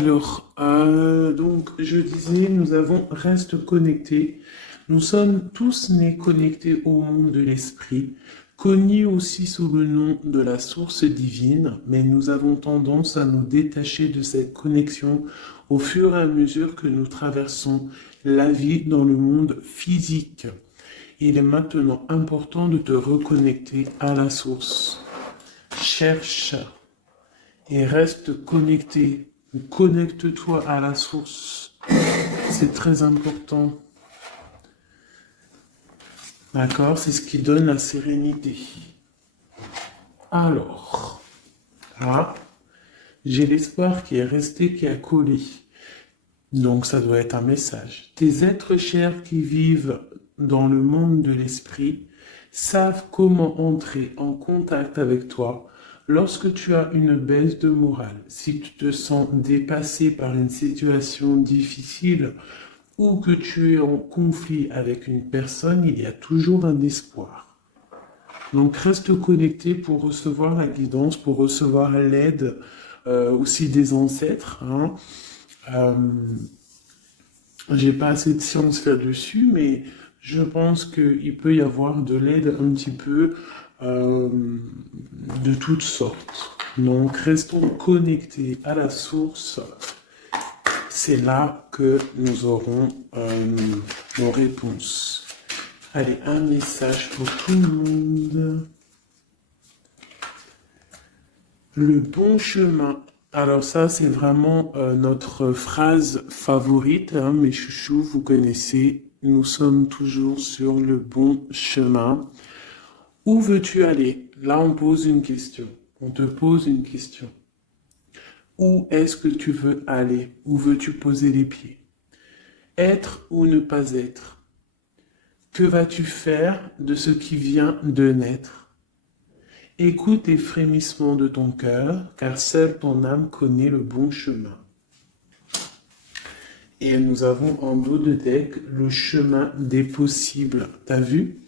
Donc, je disais, reste connectés. Nous sommes tous nés connectés au monde de l'esprit, connus aussi sous le nom de la source divine, mais nous avons tendance à nous détacher de cette connexion au fur et à mesure que nous traversons la vie dans le monde physique. Il est maintenant important de te reconnecter à la source. Cherche et reste connecté. Connecte-toi à la source. C'est très important. D'accord? C'est ce qui donne la sérénité. Alors, là, j'ai l'espoir qui est resté, qui a collé. Donc, ça doit être un message. Tes êtres chers qui vivent dans le monde de l'esprit savent comment entrer en contact avec toi lorsque tu as une baisse de morale, si tu te sens dépassé par une situation difficile ou que tu es en conflit avec une personne, il y a toujours un espoir. Donc reste connecté pour recevoir la guidance, pour recevoir l'aide aussi des ancêtres. J'ai pas assez de science là-dessus, mais je pense qu'il peut y avoir de l'aide un petit peu de toutes sortes. Donc restons connectés à la source. C'est là que nous aurons nos réponses. Allez, un message pour tout le monde. Le bon chemin. Alors ça, c'est vraiment notre phrase favorite, mes chouchous, vous connaissez. Nous sommes toujours sur le bon chemin. Où veux-tu aller? Là, on pose une question. On te pose une question. Où est-ce que tu veux aller? Où veux-tu poser les pieds? Être ou ne pas être? Que vas-tu faire de ce qui vient de naître? Écoute les frémissements de ton cœur, car seule ton âme connaît le bon chemin. Et nous avons en dos de deck le chemin des possibles. T'as vu?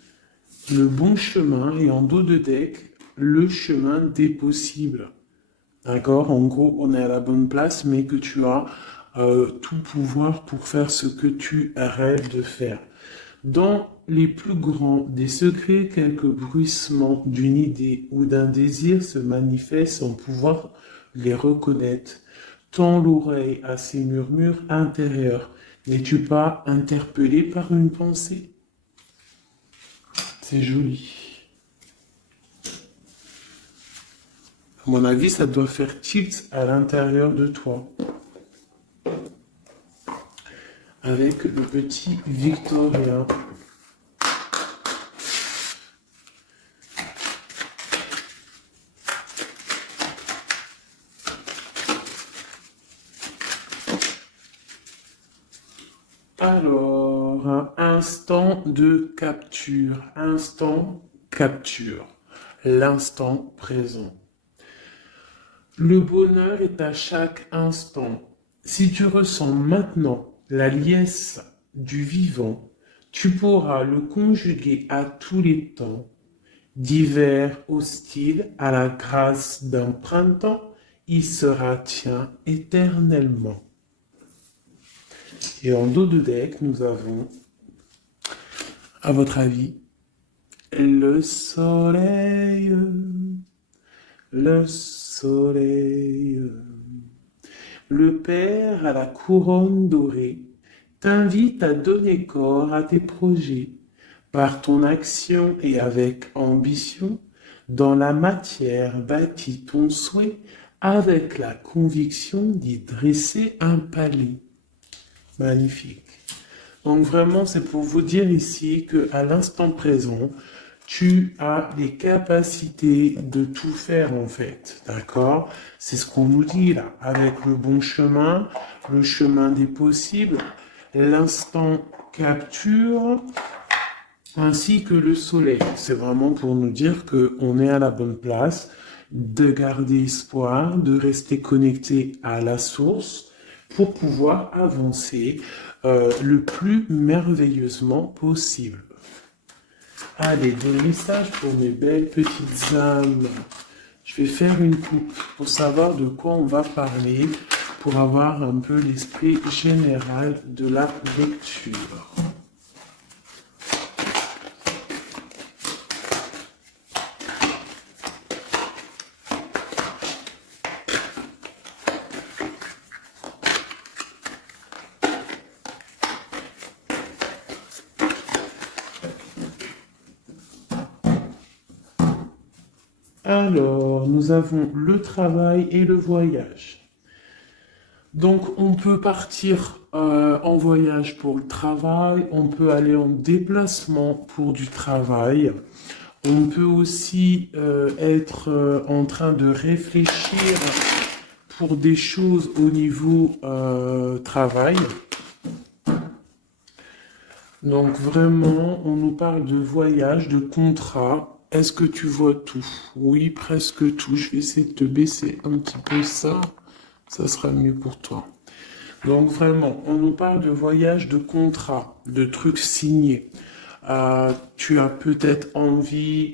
Le bon chemin et en dos de deck, le chemin des possibles. D'accord? En gros, on est à la bonne place, mais que tu as tout pouvoir pour faire ce que tu rêves de faire. Dans les plus grands des secrets, quelques bruissements d'une idée ou d'un désir se manifestent sans pouvoir les reconnaître. Tends l'oreille à ces murmures intérieurs. N'es-tu pas interpellé par une pensée? C'est joli. À mon avis, ça doit faire tilt à l'intérieur de toi. Avec le petit Victoria. Alors, instant de capture. Instant capture. L'instant présent. Le bonheur est à chaque instant. Si tu ressens maintenant la liesse du vivant, tu pourras le conjuguer à tous les temps. D'hiver hostile à la grâce d'un printemps, il sera tien éternellement. Et en dos de deck, nous avons, à votre avis, le soleil. Le soleil. Le Père à la couronne dorée t'invite à donner corps à tes projets par ton action et avec ambition. Dans la matière bâtis ton souhait avec la conviction d'y dresser un palais. Magnifique. Donc vraiment, c'est pour vous dire ici qu'à l'instant présent, tu as les capacités de tout faire en fait, d'accord? C'est ce qu'on nous dit là, avec le bon chemin, le chemin des possibles, l'instant capture, ainsi que le soleil. C'est vraiment pour nous dire qu'on est à la bonne place, de garder espoir, de rester connecté à la source pour pouvoir avancer le plus merveilleusement possible. Allez, des messages pour mes belles petites âmes. Je vais faire une coupe pour savoir de quoi on va parler pour avoir un peu l'esprit général de la lecture. Alors, nous avons le travail et le voyage. Donc, on peut partir en voyage pour le travail, on peut aller en déplacement pour du travail, on peut aussi être en train de réfléchir pour des choses au niveau travail. Donc, vraiment, on nous parle de voyage, de contrat. Est-ce que tu vois tout? Oui, presque tout. Je vais essayer de te baisser un petit peu ça. Ça sera mieux pour toi. Donc vraiment, on nous parle de voyage, de contrat, de trucs signés. Tu as peut-être envie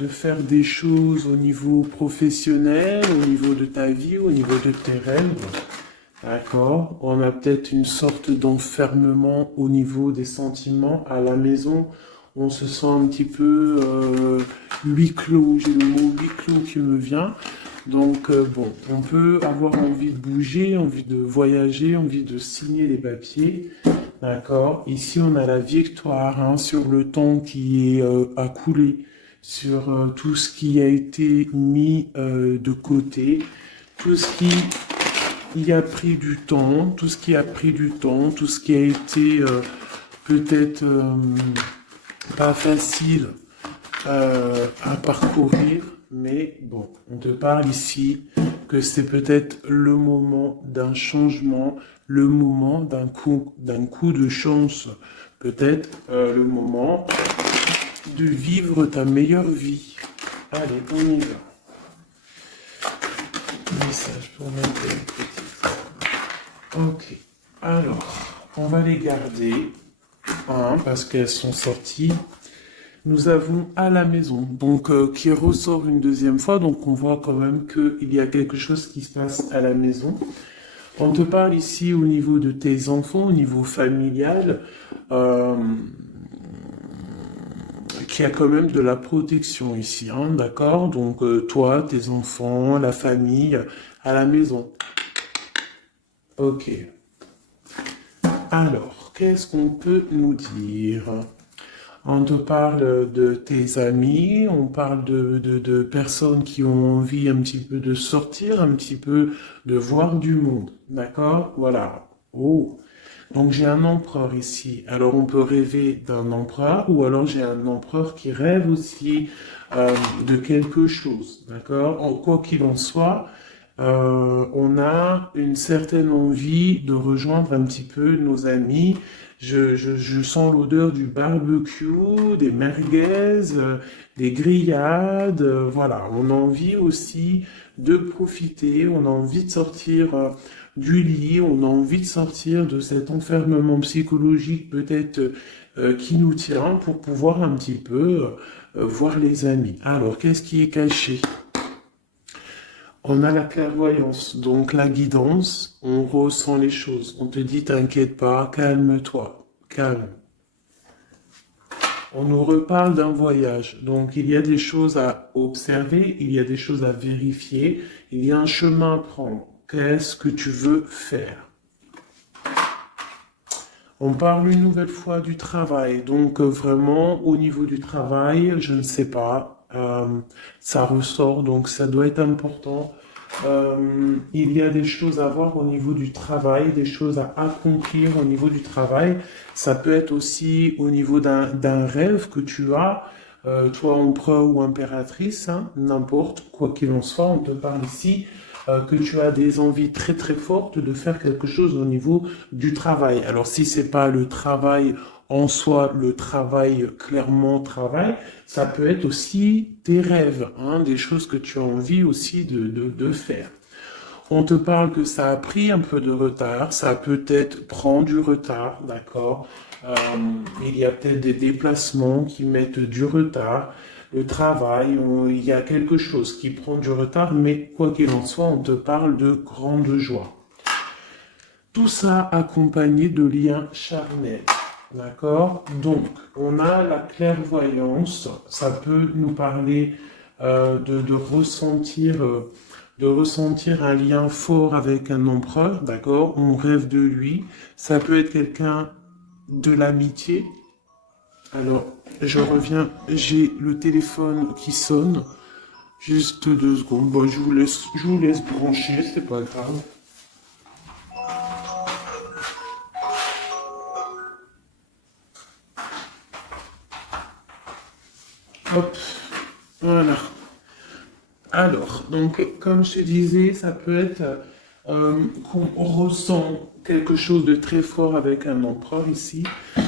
de faire des choses au niveau professionnel, au niveau de ta vie, au niveau de tes rêves. D'accord? On a peut-être une sorte d'enfermement au niveau des sentiments à la maison. On se sent un petit peu huis clos. J'ai le mot huis clos qui me vient. Donc bon, on peut avoir envie de bouger, envie de voyager, envie de signer les papiers. D'accord? Ici, on a la victoire hein, sur le temps qui est à couler, sur tout ce qui a été mis de côté, tout ce qui a pris du temps, tout ce qui a pris du temps, tout ce qui a été peut-être pas facile à parcourir, mais bon, on te parle ici que c'est peut-être le moment d'un changement, le moment d'un coup de chance, peut-être le moment de vivre ta meilleure vie. Allez, on y va. Message pour mettre les petites. Ok, alors, on va les garder, hein, parce qu'elles sont sorties. Nous avons à la maison, donc qui ressort une deuxième fois, donc on voit quand même qu'il y a quelque chose qui se passe à la maison. On te parle ici au niveau de tes enfants, au niveau familial, qu'il y a quand même de la protection ici, hein, d'accord? Donc toi, tes enfants, la famille, à la maison. Ok. Alors, qu'est-ce qu'on peut nous dire? On te parle de tes amis, on parle de personnes qui ont envie un petit peu de sortir, un petit peu de voir du monde. D'accord? Voilà. Oh. Donc j'ai un empereur ici. Alors on peut rêver d'un empereur ou alors j'ai un empereur qui rêve aussi de quelque chose. D'accord? Quoi qu'il en soit, on a une certaine envie de rejoindre un petit peu nos amis. Je sens l'odeur du barbecue, des merguez, des grillades. Voilà, on a envie aussi de profiter, on a envie de sortir du lit, on a envie de sortir de cet enfermement psychologique peut-être qui nous tient pour pouvoir un petit peu voir les amis. Alors, qu'est-ce qui est caché? On a la clairvoyance, donc la guidance, on ressent les choses. On te dit, t'inquiète pas, calme-toi, calme. On nous reparle d'un voyage, donc il y a des choses à observer, il y a des choses à vérifier, il y a un chemin à prendre. Qu'est-ce que tu veux faire? On parle une nouvelle fois du travail, donc vraiment au niveau du travail, je ne sais pas. Ça ressort, donc ça doit être important. Il y a des choses à voir au niveau du travail, des choses à accomplir au niveau du travail. Ça peut être aussi au niveau d'un rêve que tu as, toi empereur ou impératrice, hein, n'importe, quoi qu'il en soit, on te parle ici que tu as des envies très très fortes de faire quelque chose au niveau du travail. Alors si c'est pas le travail en soi, le travail, clairement travail, ça peut être aussi tes rêves, hein, des choses que tu as envie aussi de faire. On te parle que ça a pris un peu de retard, ça peut-être prend du retard, d'accord? Il y a peut-être des déplacements qui mettent du retard. le travail, il y a quelque chose qui prend du retard, mais quoi qu'il en soit, on te parle de grande joie. Tout ça accompagné de liens charnels. D'accord? Donc, on a la clairvoyance, ça peut nous parler de ressentir un lien fort avec un empereur, d'accord? On rêve de lui. Ça peut être quelqu'un de l'amitié. Alors, je reviens, j'ai le téléphone qui sonne. Juste 2 secondes. Bon, je vous laisse brancher, c'est pas grave. Hop, voilà. Alors, donc, comme je te disais, ça peut être qu'on ressent quelque chose de très fort avec un empereur ici,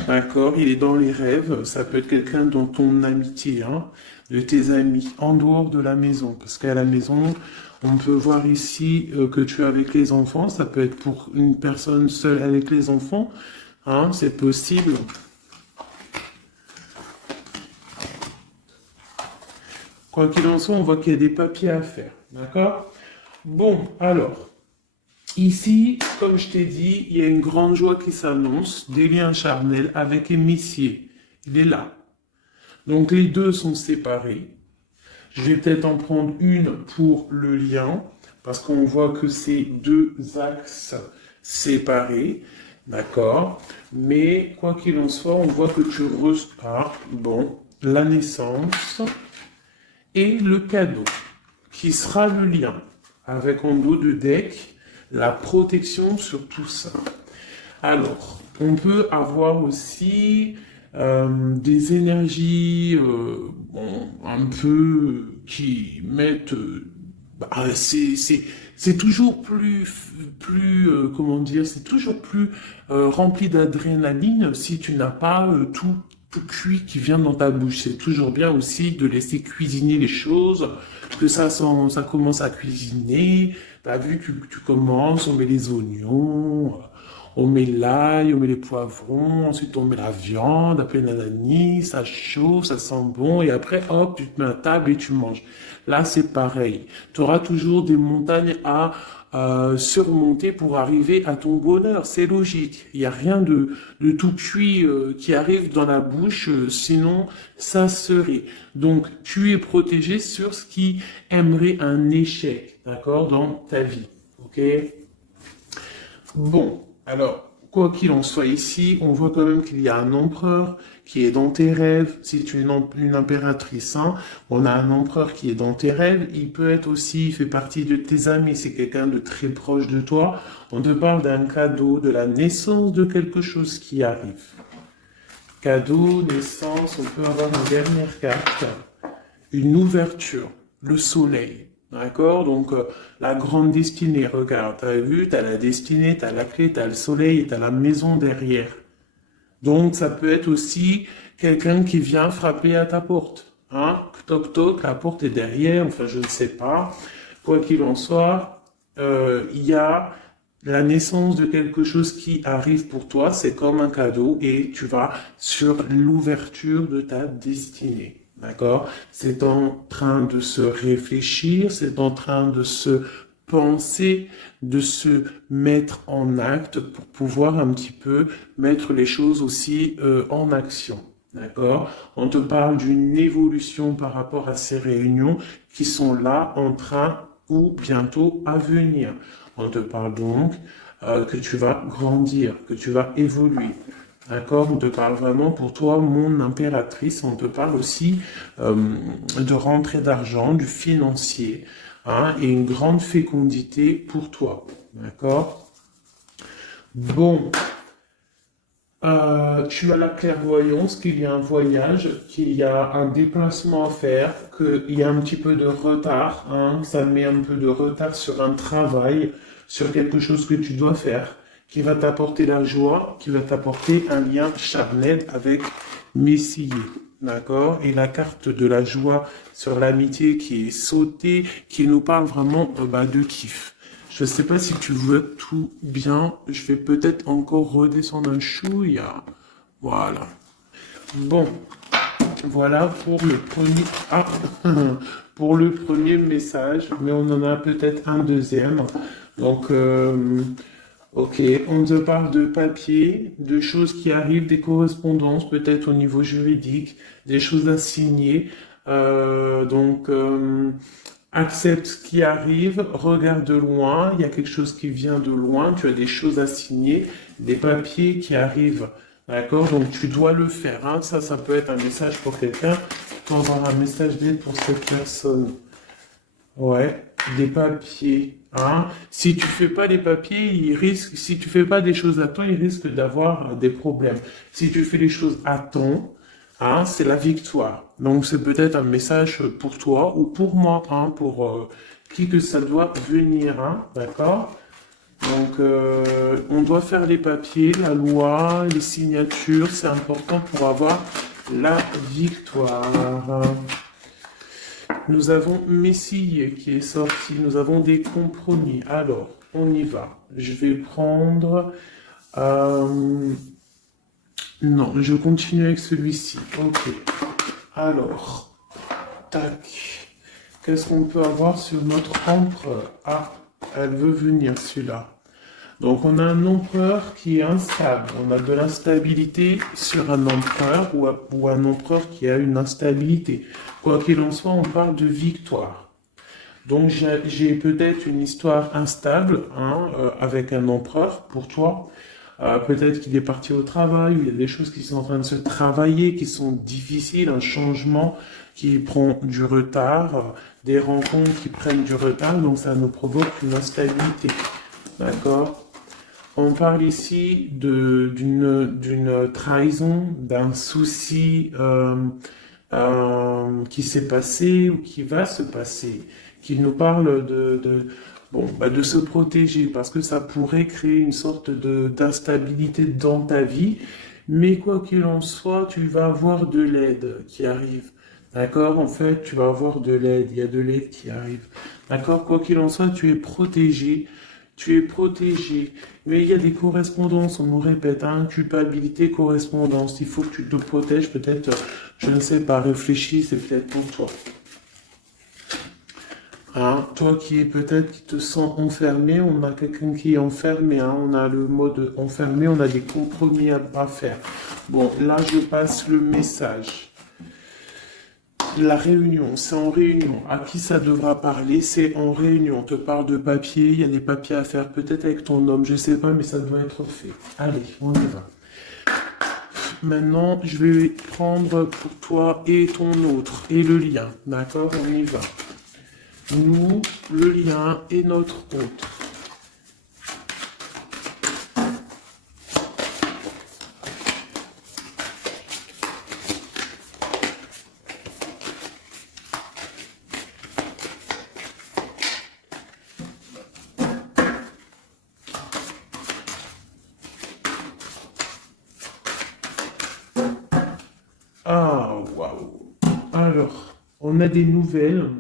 d'accord? Il est dans les rêves, ça peut être quelqu'un dont ton amitié, hein, de tes amis, en dehors de la maison, parce qu'à la maison, on peut voir ici que tu es avec les enfants, ça peut être pour une personne seule avec les enfants, hein, c'est possible. Quoi qu'il en soit, on voit qu'il y a des papiers à faire. D'accord? Bon, alors, ici, comme je t'ai dit, il y a une grande joie qui s'annonce, des liens charnels avec Émissier. Il est là. Donc, les deux sont séparés. Je vais peut-être en prendre une pour le lien, parce qu'on voit que c'est 2 axes séparés. D'accord? Mais, quoi qu'il en soit, on voit que tu repars. Bon, la naissance et le cadeau, qui sera le lien, avec en dos de deck, la protection sur tout ça. Alors, on peut avoir aussi des énergies bon, un peu qui mettent... c'est toujours comment dire, c'est toujours plus rempli d'adrénaline si tu n'as pas tout cuit qui vient dans ta bouche. C'est toujours bien aussi de laisser cuisiner les choses, que ça commence à cuisiner. T'as vu, tu commences, on met les oignons, on met l'ail, on met les poivrons, ensuite on met la viande, après nanani, ça chauffe, ça sent bon, et après, hop, tu te mets à table et tu manges. Là, c'est pareil. Tu auras toujours des montagnes à surmonter pour arriver à ton bonheur. C'est logique. Il n'y a rien de tout cuit qui arrive dans la bouche, sinon ça serait. Donc, tu es protégé sur ce qui aimerait un échec, d'accord, dans ta vie. Ok? Bon, alors, quoi qu'il en soit ici, on voit quand même qu'il y a un empereur qui est dans tes rêves. Si tu es une impératrice, hein, on a un empereur qui est dans tes rêves. Il peut être aussi, il fait partie de tes amis. C'est quelqu'un de très proche de toi. On te parle d'un cadeau, de la naissance de quelque chose qui arrive. Cadeau, naissance, on peut avoir une dernière carte. Une ouverture, le soleil. D'accord? Donc, la grande destinée, regarde, t'as vu, t'as la destinée, t'as la clé, t'as le soleil et t'as la maison derrière. Donc, ça peut être aussi quelqu'un qui vient frapper à ta porte. Hein? Toc toc, la porte est derrière, enfin, je ne sais pas. Quoi qu'il en soit, il y a la naissance de quelque chose qui arrive pour toi, c'est comme un cadeau et tu vas sur l'ouverture de ta destinée. D'accord? C'est en train de se réfléchir, c'est en train de se penser, de se mettre en acte pour pouvoir un petit peu mettre les choses aussi en action. D'accord? On te parle d'une évolution par rapport à ces réunions qui sont là en train ou bientôt à venir. On te parle donc que tu vas grandir, que tu vas évoluer. D'accord? On te parle vraiment pour toi, mon impératrice. On te parle aussi de rentrée d'argent, du financier, hein, et une grande fécondité pour toi. D'accord? Bon. Tu as la clairvoyance qu'il y a un voyage, qu'il y a un déplacement à faire, qu'il y a un petit peu de retard, hein, ça met un peu de retard sur un travail, sur quelque chose que tu dois faire, qui va t'apporter la joie, qui va t'apporter un lien charnel avec Messier. D'accord? Et la carte de la joie sur l'amitié qui est sautée, qui nous parle vraiment de kiff. Je ne sais pas si tu vois tout bien. Je vais peut-être encore redescendre un chouïa. Voilà. Bon. Voilà pour le premier, pour le premier message, mais on en a peut-être un deuxième. Donc, ok, on te parle de papier, de choses qui arrivent, des correspondances, peut-être au niveau juridique, des choses à signer. Accepte ce qui arrive, regarde de loin, il y a quelque chose qui vient de loin, tu as des choses à signer, des papiers qui arrivent. D'accord? Donc tu dois le faire. Hein. Ça peut être un message pour quelqu'un, tu peux avoir un message d'aide pour cette personne. Ouais, des papiers. Hein. Si tu fais pas les papiers, si tu fais pas des choses à temps, il risque d'avoir des problèmes. Si tu fais les choses à temps, hein, c'est la victoire. Donc c'est peut-être un message pour toi ou pour moi, hein, pour qui que ça doit venir, hein, d'accord? Donc on doit faire les papiers, la loi, les signatures, c'est important pour avoir la victoire. Nous avons Messie qui est sorti, nous avons des compromis. Alors, on y va. Je vais prendre... Non, je continue avec celui-ci. Ok. Alors, tac. Qu'est-ce qu'on peut avoir sur notre empereur? Ah, elle veut venir, celui-là. Donc, on a un empereur qui est instable. On a de l'instabilité sur un empereur ou un empereur qui a une instabilité. Quoi qu'il en soit, on parle de victoire. Donc, j'ai peut-être une histoire instable hein, avec un empereur pour toi. Peut-être qu'il est parti au travail, ou il y a des choses qui sont en train de se travailler, qui sont difficiles, un changement qui prend du retard, des rencontres qui prennent du retard, donc ça nous provoque une instabilité. D'accord? On parle ici d'une trahison, d'un souci qui s'est passé ou qui va se passer, qui nous parle de se protéger parce que ça pourrait créer une sorte d'instabilité dans ta vie. Mais quoi qu'il en soit, tu vas avoir de l'aide qui arrive. D'accord? En fait, tu vas avoir de l'aide. Il y a de l'aide qui arrive. D'accord? Quoi qu'il en soit, tu es protégé. Tu es protégé. Mais il y a des correspondances, on nous répète, hein, culpabilité, correspondance. Il faut que tu te protèges, peut-être, je ne sais pas, réfléchis, c'est peut-être pour toi. Hein, toi qui te sens enfermé, on a quelqu'un qui est enfermé, hein, on a le mode enfermé, on a des compromis à faire. Bon, là je passe le message. La réunion, c'est en réunion. À qui ça devra parler? C'est en réunion. On te parle de papier, il y a des papiers à faire, peut-être avec ton homme, je sais pas, mais ça doit être fait. Allez, on y va. Maintenant, je vais prendre pour toi et ton autre, et le lien. D'accord? On y va. Nous, le lien et notre autre. Ah, waouh. Alors, on a des nouvelles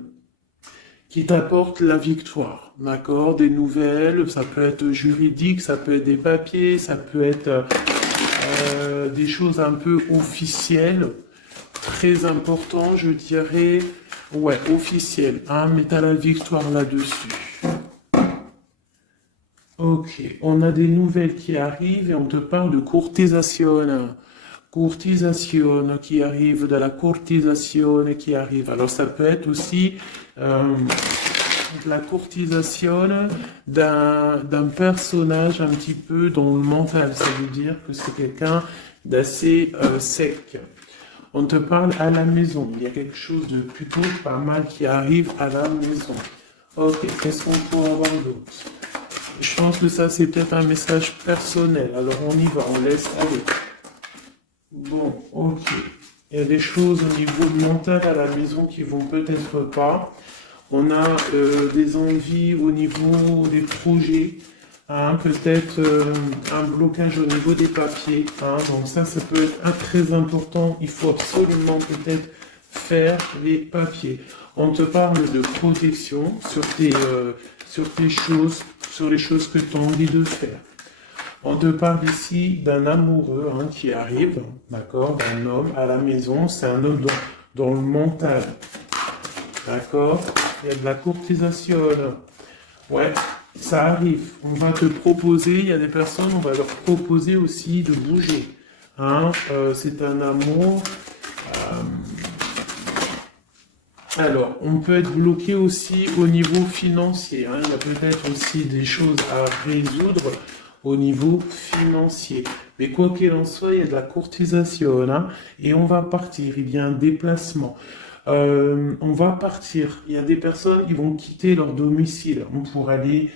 qui t'apportent la victoire, d'accord? Des nouvelles, ça peut être juridique, ça peut être des papiers, ça peut être des choses un peu officielles, très important, je dirais, ouais, officielles, hein, mais t'as la victoire là-dessus. Ok, on a des nouvelles qui arrivent et on te parle de courtisation. Courtisation qui arrive, de la courtisation qui arrive. Alors ça peut être aussi la courtisation d'un personnage un petit peu dans le mental. Ça veut dire que c'est quelqu'un d'assez sec. On te parle à la maison. Il y a quelque chose de plutôt pas mal qui arrive à la maison. Ok, qu'est-ce qu'on peut avoir d'autre? Je pense que ça, c'est peut-être un message personnel. Alors, on y va, on laisse aller. Bon, ok. Il y a des choses au niveau mental à la maison qui vont peut-être pas. On a des envies au niveau des projets. Hein, peut-être un blocage au niveau des papiers. Hein, donc ça peut être très important. Il faut absolument peut-être faire les papiers. On te parle de protection sur tes choses, sur les choses que tu as envie de faire. On te parle ici d'un amoureux hein, qui arrive, d'accord, d'un homme à la maison. C'est un homme dans le mental, d'accord. Il y a de la courtisation. Ouais, ça arrive. On va te proposer, il y a des personnes, on va leur proposer aussi de bouger. Hein, c'est un amour. Alors, on peut être bloqué aussi au niveau financier. Hein. Il y a peut-être aussi des choses à résoudre au niveau financier. Mais quoi qu'il en soit, il y a de la courtisation. Hein, et on va partir. Il y a un déplacement. On va partir. Il y a des personnes qui vont quitter leur domicile pour aller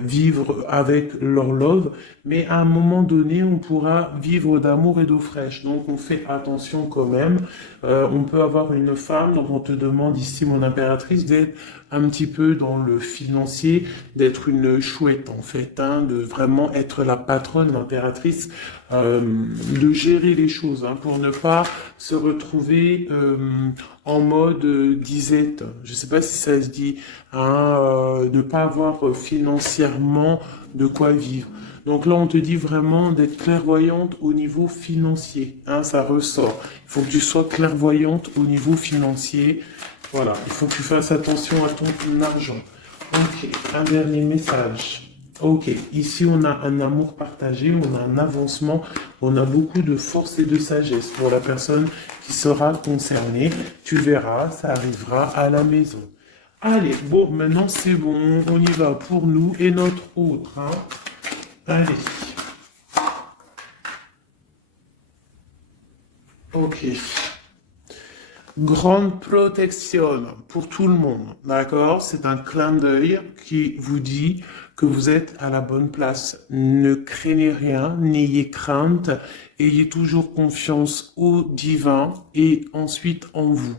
vivre avec leur love, mais à un moment donné, on pourra vivre d'amour et d'eau fraîche. Donc, on fait attention quand même. On peut avoir une femme, donc on te demande ici, mon impératrice, d'être un petit peu dans le financier, d'être une chouette en fait, hein, de vraiment être la patronne, l'impératrice, de gérer les choses, hein, pour ne pas se retrouver en mode disette. Je sais pas si ça se dit, hein, ne pas avoir financièrement de quoi vivre. Donc là, on te dit vraiment d'être clairvoyante au niveau financier. Hein, ça ressort. Il faut que tu sois clairvoyante au niveau financier. Voilà, il faut que tu fasses attention à ton argent. Ok, un dernier message. Ok, ici on a un amour partagé, on a un avancement, on a beaucoup de force et de sagesse pour la personne qui sera concernée. Tu verras, ça arrivera à la maison. Allez, bon, maintenant c'est bon, on y va pour nous et notre autre. Hein. Allez. Ok. Grande protection pour tout le monde, d'accord? C'est un clin d'œil qui vous dit que vous êtes à la bonne place. Ne craignez rien, n'ayez crainte, ayez toujours confiance au divin et ensuite en vous.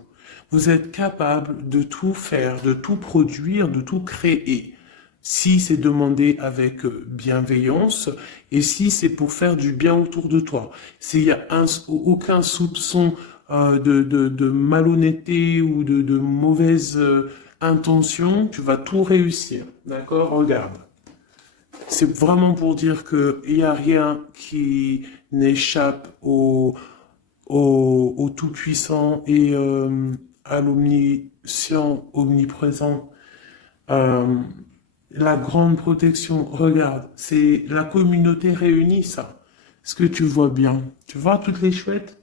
Vous êtes capable de tout faire, de tout produire, de tout créer. Si c'est demandé avec bienveillance et si c'est pour faire du bien autour de toi. S'il y a aucun soupçon de malhonnêteté ou de mauvaise intention, tu vas tout réussir. D'accord? Regarde. C'est vraiment pour dire que il n'y a rien qui n'échappe au Tout-Puissant et à l'Omniscient, omniprésent. Euh, la grande protection, regarde, c'est la communauté réunie, ça. Est-ce que tu vois bien? Tu vois toutes les chouettes?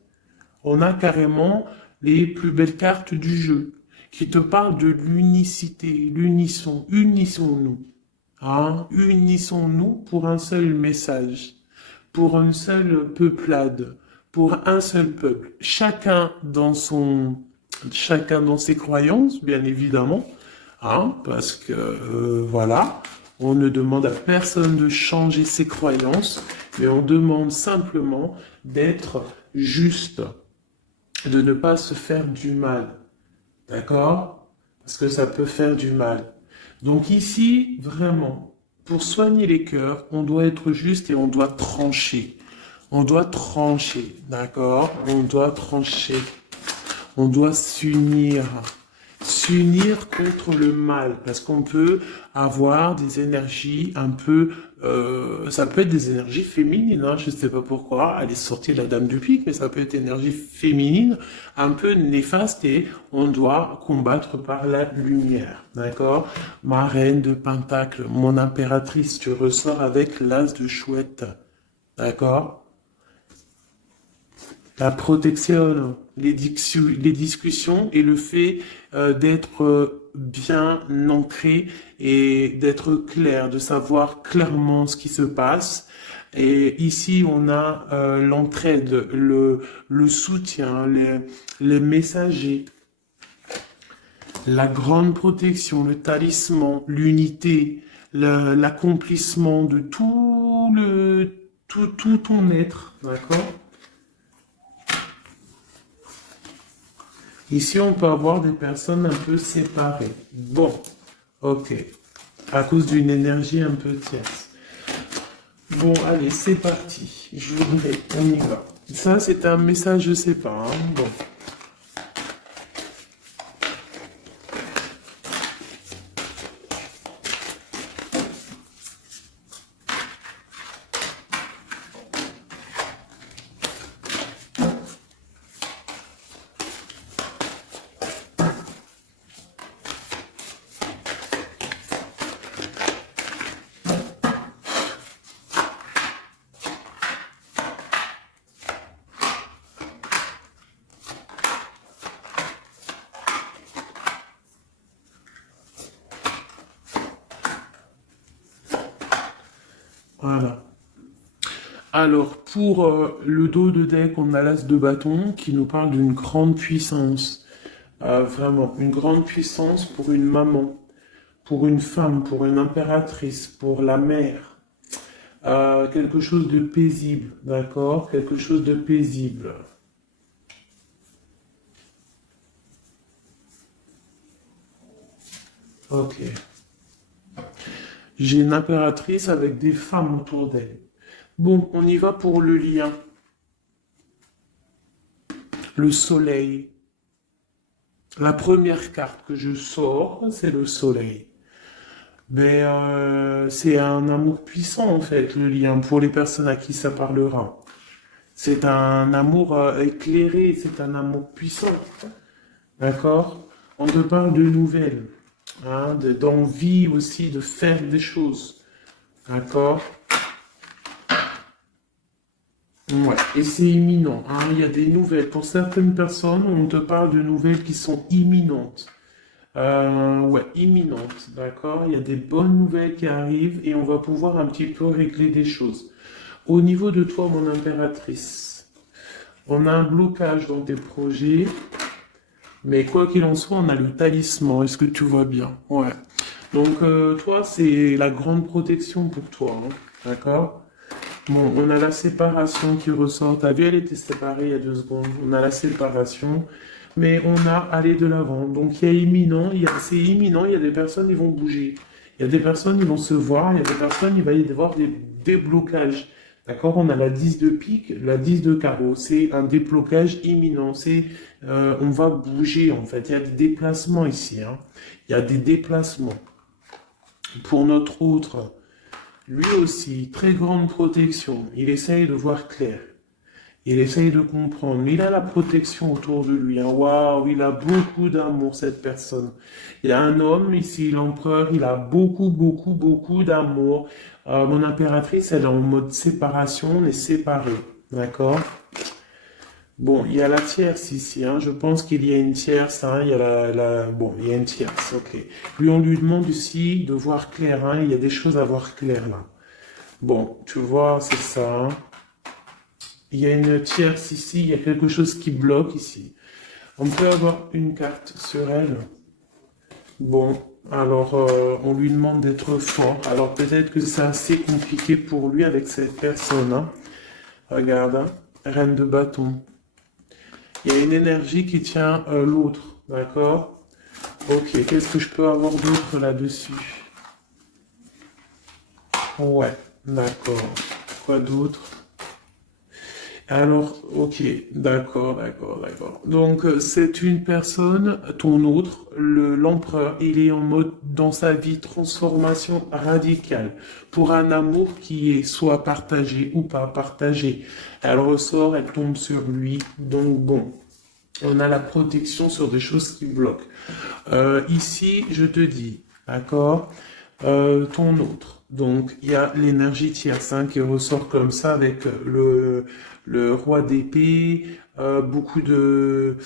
On a carrément les plus belles cartes du jeu qui te parlent de l'unicité, l'unisson. Unissons-nous. Hein? Unissons-nous pour un seul message, pour une seule peuplade, pour un seul peuple. Chacun dans ses croyances, bien évidemment. Hein? Parce que, voilà, on ne demande à personne de changer ses croyances, mais on demande simplement d'être juste, de ne pas se faire du mal. D'accord? Parce que ça peut faire du mal. Donc ici, vraiment, pour soigner les cœurs, on doit être juste et on doit trancher. On doit trancher, d'accord? On doit trancher. On doit s'unir. S'unir contre le mal, parce qu'on peut avoir des énergies un peu, ça peut être des énergies féminines, hein, je ne sais pas pourquoi, elle est sortie la dame du pique, mais ça peut être énergie féminine, un peu néfaste, et on doit combattre par la lumière, d'accord? Ma reine de Pentacle, mon impératrice, tu ressors avec l'as de chouette, d'accord? La protection, les discussions et le fait d'être bien ancré et d'être clair, de savoir clairement ce qui se passe. Et ici, on a l'entraide, le soutien, les messagers, la grande protection, le talisman, l'unité, l'accomplissement de tout ton être, d'accord? Ici, on peut avoir des personnes un peu séparées. Bon, ok. À cause d'une énergie un peu tierce. Bon, allez, c'est parti. Je voudrais, on y va. Ça, c'est un message, je sais pas. Hein. Bon. Voilà. Alors, pour le dos de deck, on a l'as de bâton qui nous parle d'une grande puissance. Vraiment, une grande puissance pour une maman, pour une femme, pour une impératrice, pour la mère. Quelque chose de paisible, d'accord? Quelque chose de paisible. Ok. J'ai une impératrice avec des femmes autour d'elle. Bon, on y va pour le lien. Le soleil. La première carte que je sors, c'est le soleil. Mais c'est un amour puissant en fait, le lien, pour les personnes à qui ça parlera. C'est un amour éclairé, c'est un amour puissant. D'accord? On te parle de nouvelles, hein, d'envie aussi de faire des choses. D'accord? Ouais, et c'est imminent, hein. Il y a des nouvelles. Pour certaines personnes, on te parle de nouvelles qui sont imminentes. Ouais, imminentes, d'accord? Il y a des bonnes nouvelles qui arrivent et on va pouvoir un petit peu régler des choses. Au niveau de toi, mon impératrice, on a un blocage dans tes projets, mais quoi qu'il en soit, on a le talisman. Est-ce que tu vois bien? Ouais. Donc, toi, c'est la grande protection pour toi, hein, d'accord? Bon, on a la séparation qui ressort. T'as vu, elle était séparée il y a 2 secondes. On a la séparation, mais on a aller de l'avant. Donc il y a imminent, c'est imminent. Il y a des personnes qui vont bouger. Il y a des personnes qui vont se voir. Il y a des personnes, il va y avoir des déblocages. D'accord? On a la 10 de pique, la 10 de carreau. C'est un déblocage imminent. On va bouger en fait. Il y a des déplacements ici, hein. Il y a des déplacements. Pour notre autre. Lui aussi, très grande protection. Il essaye de voir clair. Il essaye de comprendre. Il a la protection autour de lui, hein. Waouh, il a beaucoup d'amour, cette personne. Il a un homme ici, l'empereur. Il a beaucoup, beaucoup, beaucoup d'amour. Mon impératrice, elle est en mode séparation. On est séparés. D'accord? Bon, il y a la tierce ici, hein. Je pense qu'il y a une tierce, hein. Il y a bon, il y a une tierce, ok. Lui, on lui demande ici de voir clair, hein. Il y a des choses à voir clair, là. Bon, tu vois, c'est ça, hein. Il y a une tierce ici, il y a quelque chose qui bloque ici. On peut avoir une carte sur elle. Bon, alors, on lui demande d'être fort. Alors, peut-être que c'est assez compliqué pour lui avec cette personne, hein. Regarde, hein. Reine de bâton. Il y a une énergie qui tient l'autre, d'accord? Ok, qu'est-ce que je peux avoir d'autre là-dessus? Ouais, d'accord. Quoi d'autre? Alors, ok, d'accord, d'accord, d'accord. Donc, c'est une personne, ton autre, l'empereur, il est en mode, dans sa vie, transformation radicale, pour un amour qui est soit partagé ou pas partagé. Elle ressort, elle tombe sur lui, donc bon. On a la protection sur des choses qui bloquent. Ici, je te dis, d'accord, ton autre. Donc, il y a l'énergie tierce, hein, qui ressort comme ça avec le roi d'épée, beaucoup de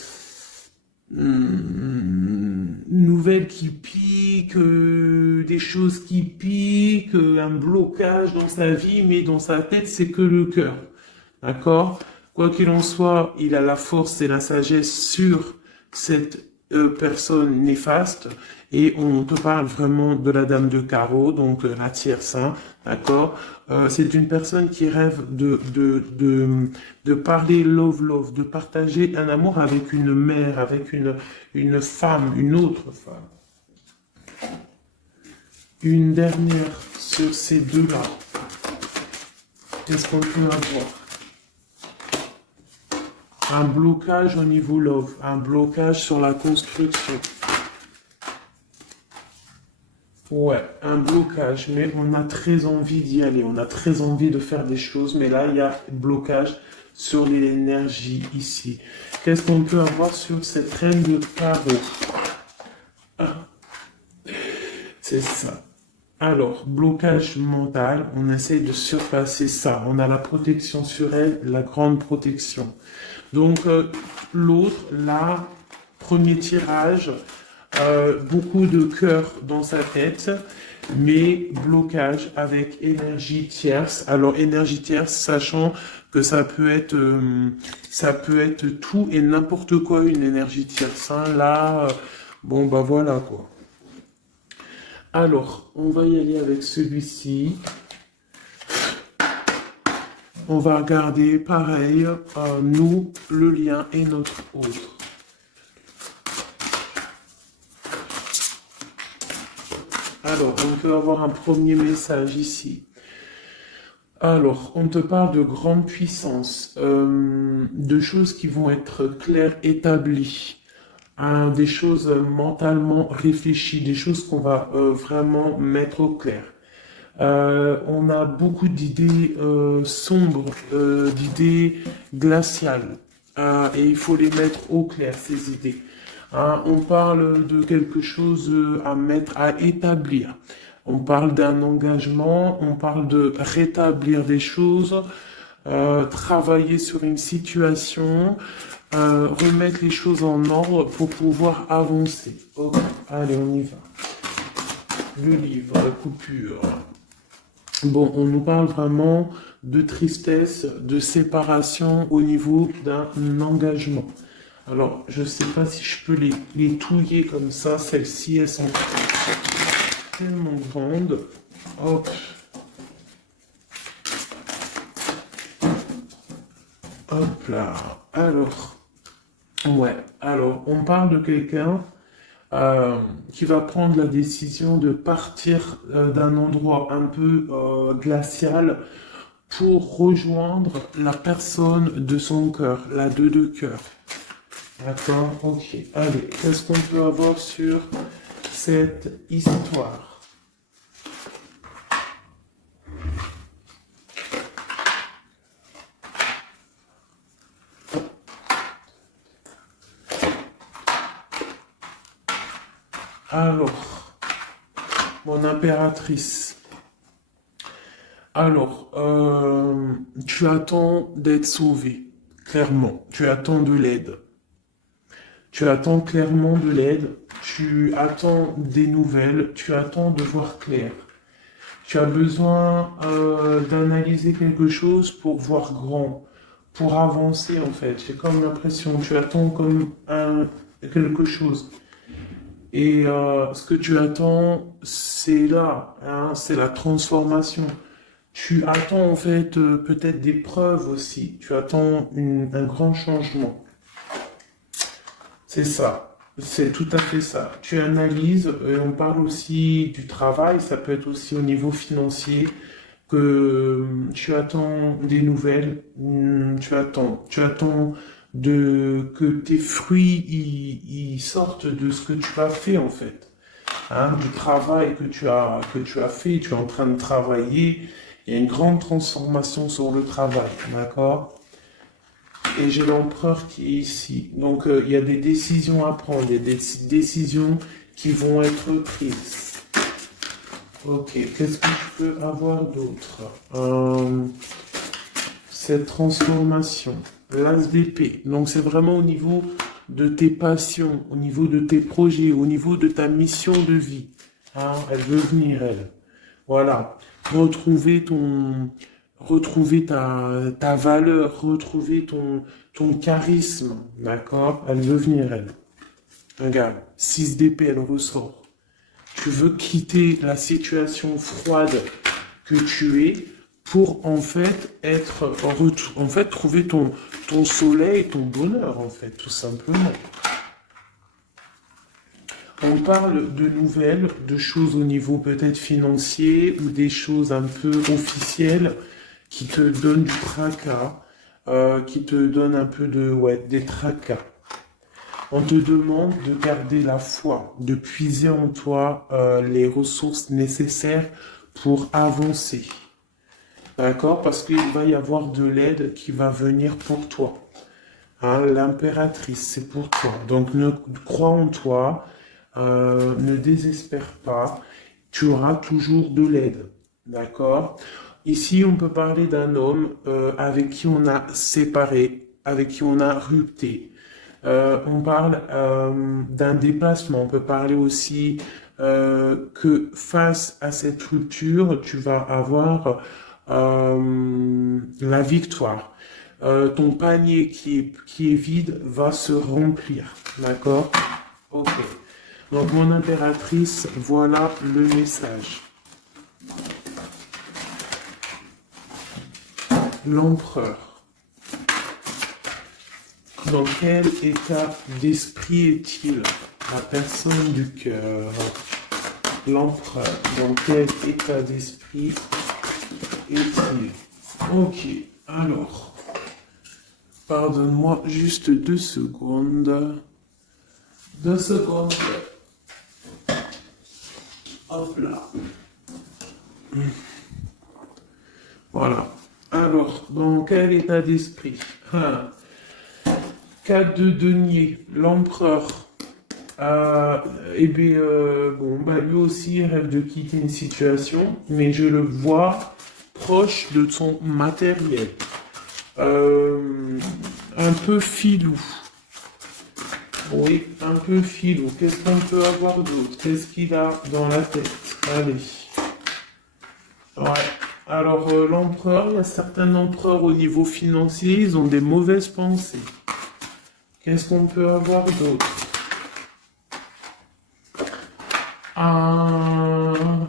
nouvelles qui piquent, des choses qui piquent, un blocage dans sa vie, mais dans sa tête, c'est que le cœur. D'accord? Quoi qu'il en soit, il a la force et la sagesse sur cette personne néfaste. Et on te parle vraiment de la dame de carreau, donc la tierce, hein, d'accord? C'est une personne qui rêve de parler love, de partager un amour avec une mère, avec une femme, une autre femme. Une dernière sur ces deux-là. Qu'est-ce qu'on peut avoir? Un blocage au niveau love, un blocage sur la construction. Ouais, un blocage, mais on a très envie d'y aller, on a très envie de faire des choses, mais là, il y a blocage sur l'énergie ici. Qu'est-ce qu'on peut avoir sur cette reine de carreau? Ah, c'est ça. Alors, blocage mental, on essaie de surpasser ça. On a la protection sur elle, la grande protection. Donc, l'autre, là, premier tirage, beaucoup de cœur dans sa tête. mais blocage avec énergie tierce. Alors énergie tierce, sachant que ça peut être tout et n'importe quoi une énergie tierce. Hein. Là, bon bah voilà quoi. Alors, on va y aller avec celui-ci. On va regarder pareil, nous, le lien et notre autre. Alors, on peut avoir un premier message ici. Alors, on te parle de grande puissance, de choses qui vont être claires, établies, hein, des choses mentalement réfléchies, des choses qu'on va vraiment mettre au clair. On a beaucoup d'idées sombres, d'idées glaciales, et il faut les mettre au clair, ces idées. Hein, on parle de quelque chose à mettre, à établir. On parle d'un engagement, on parle de rétablir des choses, travailler sur une situation, remettre les choses en ordre pour pouvoir avancer. Ok, allez, on y va. Le livre, la coupure. Bon, on nous parle vraiment de tristesse, de séparation au niveau d'un engagement. Alors, je ne sais pas si je peux les touiller comme ça. Celles-ci, elles sont tellement grandes. Hop. Hop là. Alors, ouais. Alors, on parle de quelqu'un qui va prendre la décision de partir d'un endroit un peu glacial pour rejoindre la personne de son cœur, la deux de cœur. D'accord? Ok. Allez, qu'est-ce qu'on peut avoir sur cette histoire? Alors, mon impératrice. Alors, tu attends d'être sauvé, clairement. Tu attends de l'aide. Tu attends clairement de l'aide. Tu attends des nouvelles. Tu attends de voir clair. Tu as besoin d'analyser quelque chose pour voir grand, pour avancer en fait. J'ai comme l'impression, tu attends comme quelque chose. Et ce que tu attends, c'est là, hein, c'est la transformation. Tu attends en fait peut-être des preuves aussi. Tu attends un grand changement. C'est ça. C'est tout à fait ça. Tu analyses, et on parle aussi du travail, ça peut être aussi au niveau financier, que tu attends des nouvelles, tu attends que tes fruits ils sortent de ce que tu as fait en fait, hein, du travail que tu as fait, tu es en train de travailler, il y a une grande transformation sur le travail, d'accord? Et j'ai l'empereur qui est ici. Donc il y a des décisions à prendre, il y a des décisions qui vont être prises. Ok, qu'est-ce que je peux avoir d'autre? Cette transformation, l'as d'épée. Donc c'est vraiment au niveau de tes passions, au niveau de tes projets, au niveau de ta mission de vie. Hein, elle veut venir, elle. Voilà. Retrouver ta valeur, retrouver ton charisme. D'accord? Elle veut venir, elle. Regarde, 6 d'épée, elle ressort. Tu veux quitter la situation froide que tu es pour en fait trouver ton soleil, ton bonheur en fait, tout simplement. On parle de nouvelles, de choses au niveau peut-être financier ou des choses un peu officielles qui te donnent du tracas, qui te donnent un peu des tracas. On te demande de garder la foi, de puiser en toi les ressources nécessaires pour avancer. D'accord? Parce qu'il va y avoir de l'aide qui va venir pour toi. Hein, l'impératrice, c'est pour toi. Donc, crois en toi, ne désespère pas. Tu auras toujours de l'aide. D'accord? Ici, on peut parler d'un homme avec qui on a séparé, avec qui on a rupté. On parle d'un déplacement, on peut parler aussi que face à cette rupture, tu vas avoir la victoire. Ton panier qui est vide va se remplir. D'accord? Ok. Donc, mon impératrice, voilà le message. L'empereur. Dans quel état d'esprit est-il? La personne du cœur. L'empereur. Dans quel état d'esprit est-il? Ok. Alors, pardonne-moi juste 2 secondes. 2 secondes. Hop là. Voilà. Alors, dans quel état d'esprit? 4 de denier, l'empereur. Bon, bah, lui aussi rêve de quitter une situation, mais je le vois proche de son matériel. Un peu filou. Oui, un peu filou. Qu'est-ce qu'on peut avoir d'autre? Qu'est-ce qu'il a dans la tête? Allez. Ouais. Alors, l'empereur, il y a certains empereurs au niveau financier, ils ont des mauvaises pensées. Qu'est-ce qu'on peut avoir d'autre?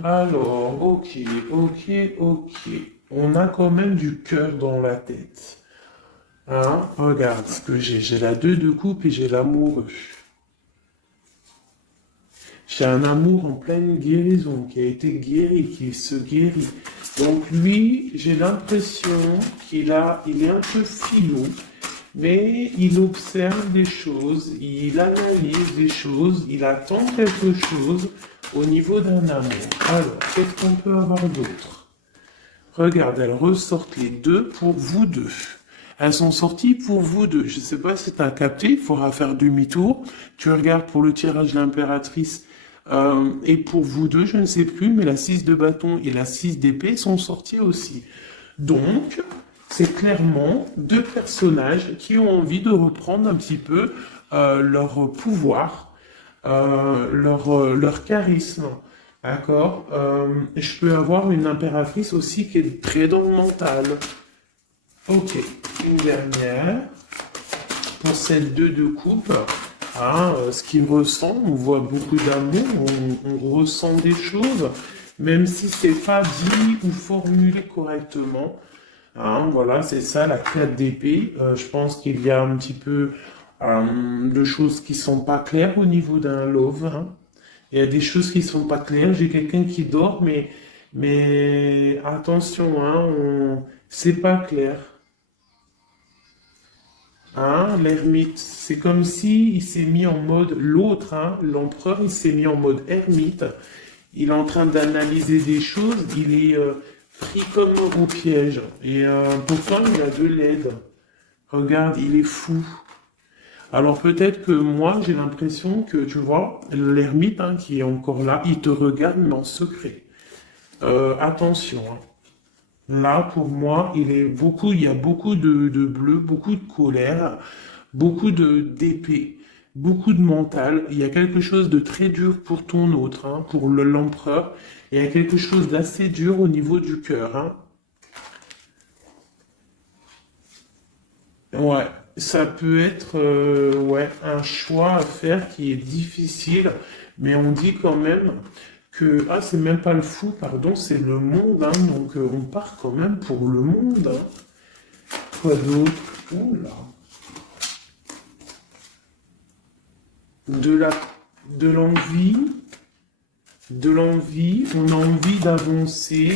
Alors, ok. On a quand même du cœur dans la tête. Hein? Regarde ce que j'ai. J'ai la 2 de coupe et j'ai l'amoureux. J'ai un amour en pleine guérison, qui a été guéri, qui se guérit. Donc lui, j'ai l'impression il est un peu filou, mais il observe des choses, il analyse des choses, il attend quelque chose au niveau d'un amour. Alors, qu'est-ce qu'on peut avoir d'autre? Regarde, elles ressortent les 2 pour vous deux. Elles sont sorties pour vous deux. Je ne sais pas si tu as capté, il faudra faire demi-tour. Tu regardes pour le tirage de l'impératrice. Et pour vous deux, je ne sais plus, mais la 6 de bâton et la 6 d'épée sont sorties aussi. Donc, c'est clairement 2 personnages qui ont envie de reprendre un petit peu leur pouvoir, leur charisme. D'accord? Je peux avoir une impératrice aussi qui est très dans le mental. Ok, une dernière. Pour cette 2 de coupe, ce qu'il ressent, on voit beaucoup d'amour, on ressent des choses, même si c'est pas dit ou formulé correctement. Voilà, c'est ça la 4 d'épée. Je pense qu'il y a un petit peu de choses qui sont pas claires au niveau d'un love. Il y a des choses qui sont pas claires. J'ai quelqu'un qui dort, mais attention, c'est pas clair. L'ermite, c'est comme si il s'est mis en mode l'autre, l'empereur, il s'est mis en mode ermite. Il est en train d'analyser des choses, il est pris comme au piège. Et pourtant, il a de l'aide. Regarde, il est fou. Alors peut-être que moi, j'ai l'impression que, tu vois, l'ermite qui est encore là, il te regarde, mais en secret. Attention. Là, pour moi, il y a beaucoup de bleu, beaucoup de colère, beaucoup d'épée, beaucoup de mental. Il y a quelque chose de très dur pour ton autre, pour l'empereur. Il y a quelque chose d'assez dur au niveau du cœur. Ouais, ça peut être un choix à faire qui est difficile, mais on dit quand même que c'est même pas le fou, pardon, c'est le monde, donc on part quand même pour le monde. Quoi d'autre? Oula. De l'envie, on a envie d'avancer,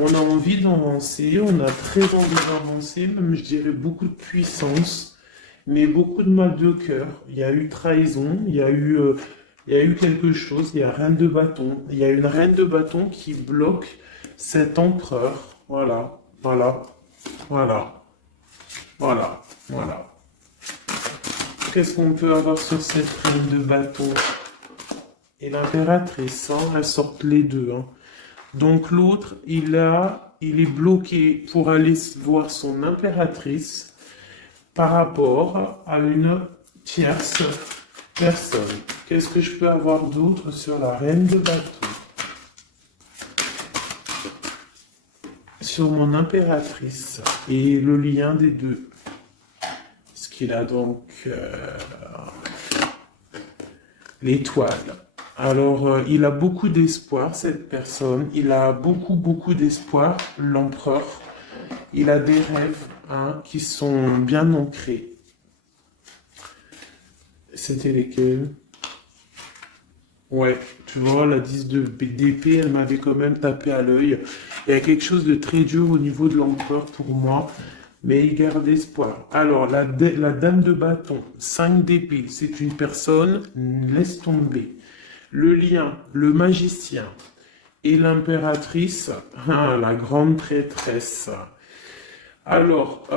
on a envie d'avancer, on a très envie d'avancer, même je dirais beaucoup de puissance, mais beaucoup de mal de cœur. Il y a eu trahison, il y a eu quelque chose, il y a reine de bâton. Il y a une reine de bâton qui bloque cet empereur. Voilà. Qu'est-ce qu'on peut avoir sur cette reine de bâton? Et l'impératrice, elles sortent les 2. Donc l'autre, il est bloqué pour aller voir son impératrice par rapport à une tierce personne. Qu'est-ce que je peux avoir d'autre sur la reine de bateau? Sur mon impératrice et le lien des deux. Ce qu'il a donc l'étoile. Alors, il a beaucoup d'espoir, cette personne. Il a beaucoup, beaucoup d'espoir, l'empereur. Il a des rêves qui sont bien ancrés. C'était lesquels? Ouais, tu vois, la 10 d'épée, elle m'avait quand même tapé à l'œil. Il y a quelque chose de très dur au niveau de l'empereur pour moi, mais il garde espoir. Alors, la dame de bâton, 5 d'épée, c'est une personne, laisse tomber. Le lien, le magicien et l'impératrice, la grande prêtresse. Alors,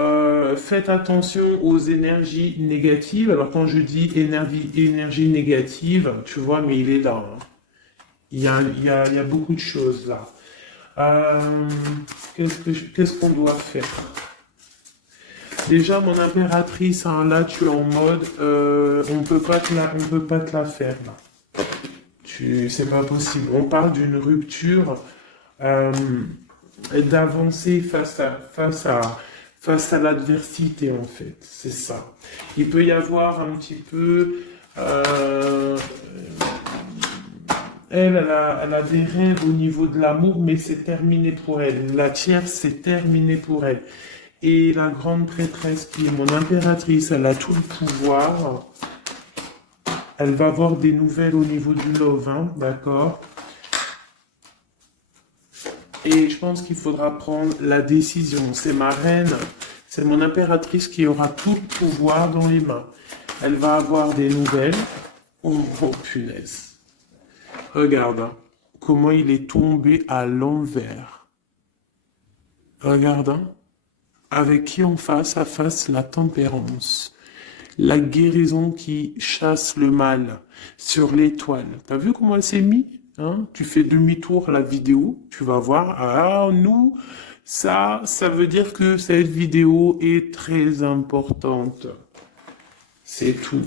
faites attention aux énergies négatives. Alors, quand je dis énergie négative, tu vois, mais il est là. Il y a beaucoup de choses là. Qu'est-ce qu'on doit faire? Déjà, mon impératrice, là, tu es en mode, on peut pas te la faire là. C'est pas possible. On parle d'une rupture. D'avancer face à l'adversité, en fait. C'est ça. Il peut y avoir un petit peu... elle a des rêves au niveau de l'amour, mais c'est terminé pour elle. La tierce, c'est terminé pour elle. Et la grande prêtresse, qui est mon impératrice, elle a tout le pouvoir. Elle va avoir des nouvelles au niveau du love, d'accord? Et je pense qu'il faudra prendre la décision. C'est ma reine, c'est mon impératrice qui aura tout le pouvoir dans les mains. Elle va avoir des nouvelles. Oh, punaise. Regarde comment il est tombé à l'envers. Regarde avec qui on face à face la tempérance. La guérison qui chasse le mal sur l'étoile. T'as vu comment elle s'est mise? Tu fais demi-tour la vidéo, tu vas voir. Ah, nous, ça veut dire que cette vidéo est très importante. C'est tout.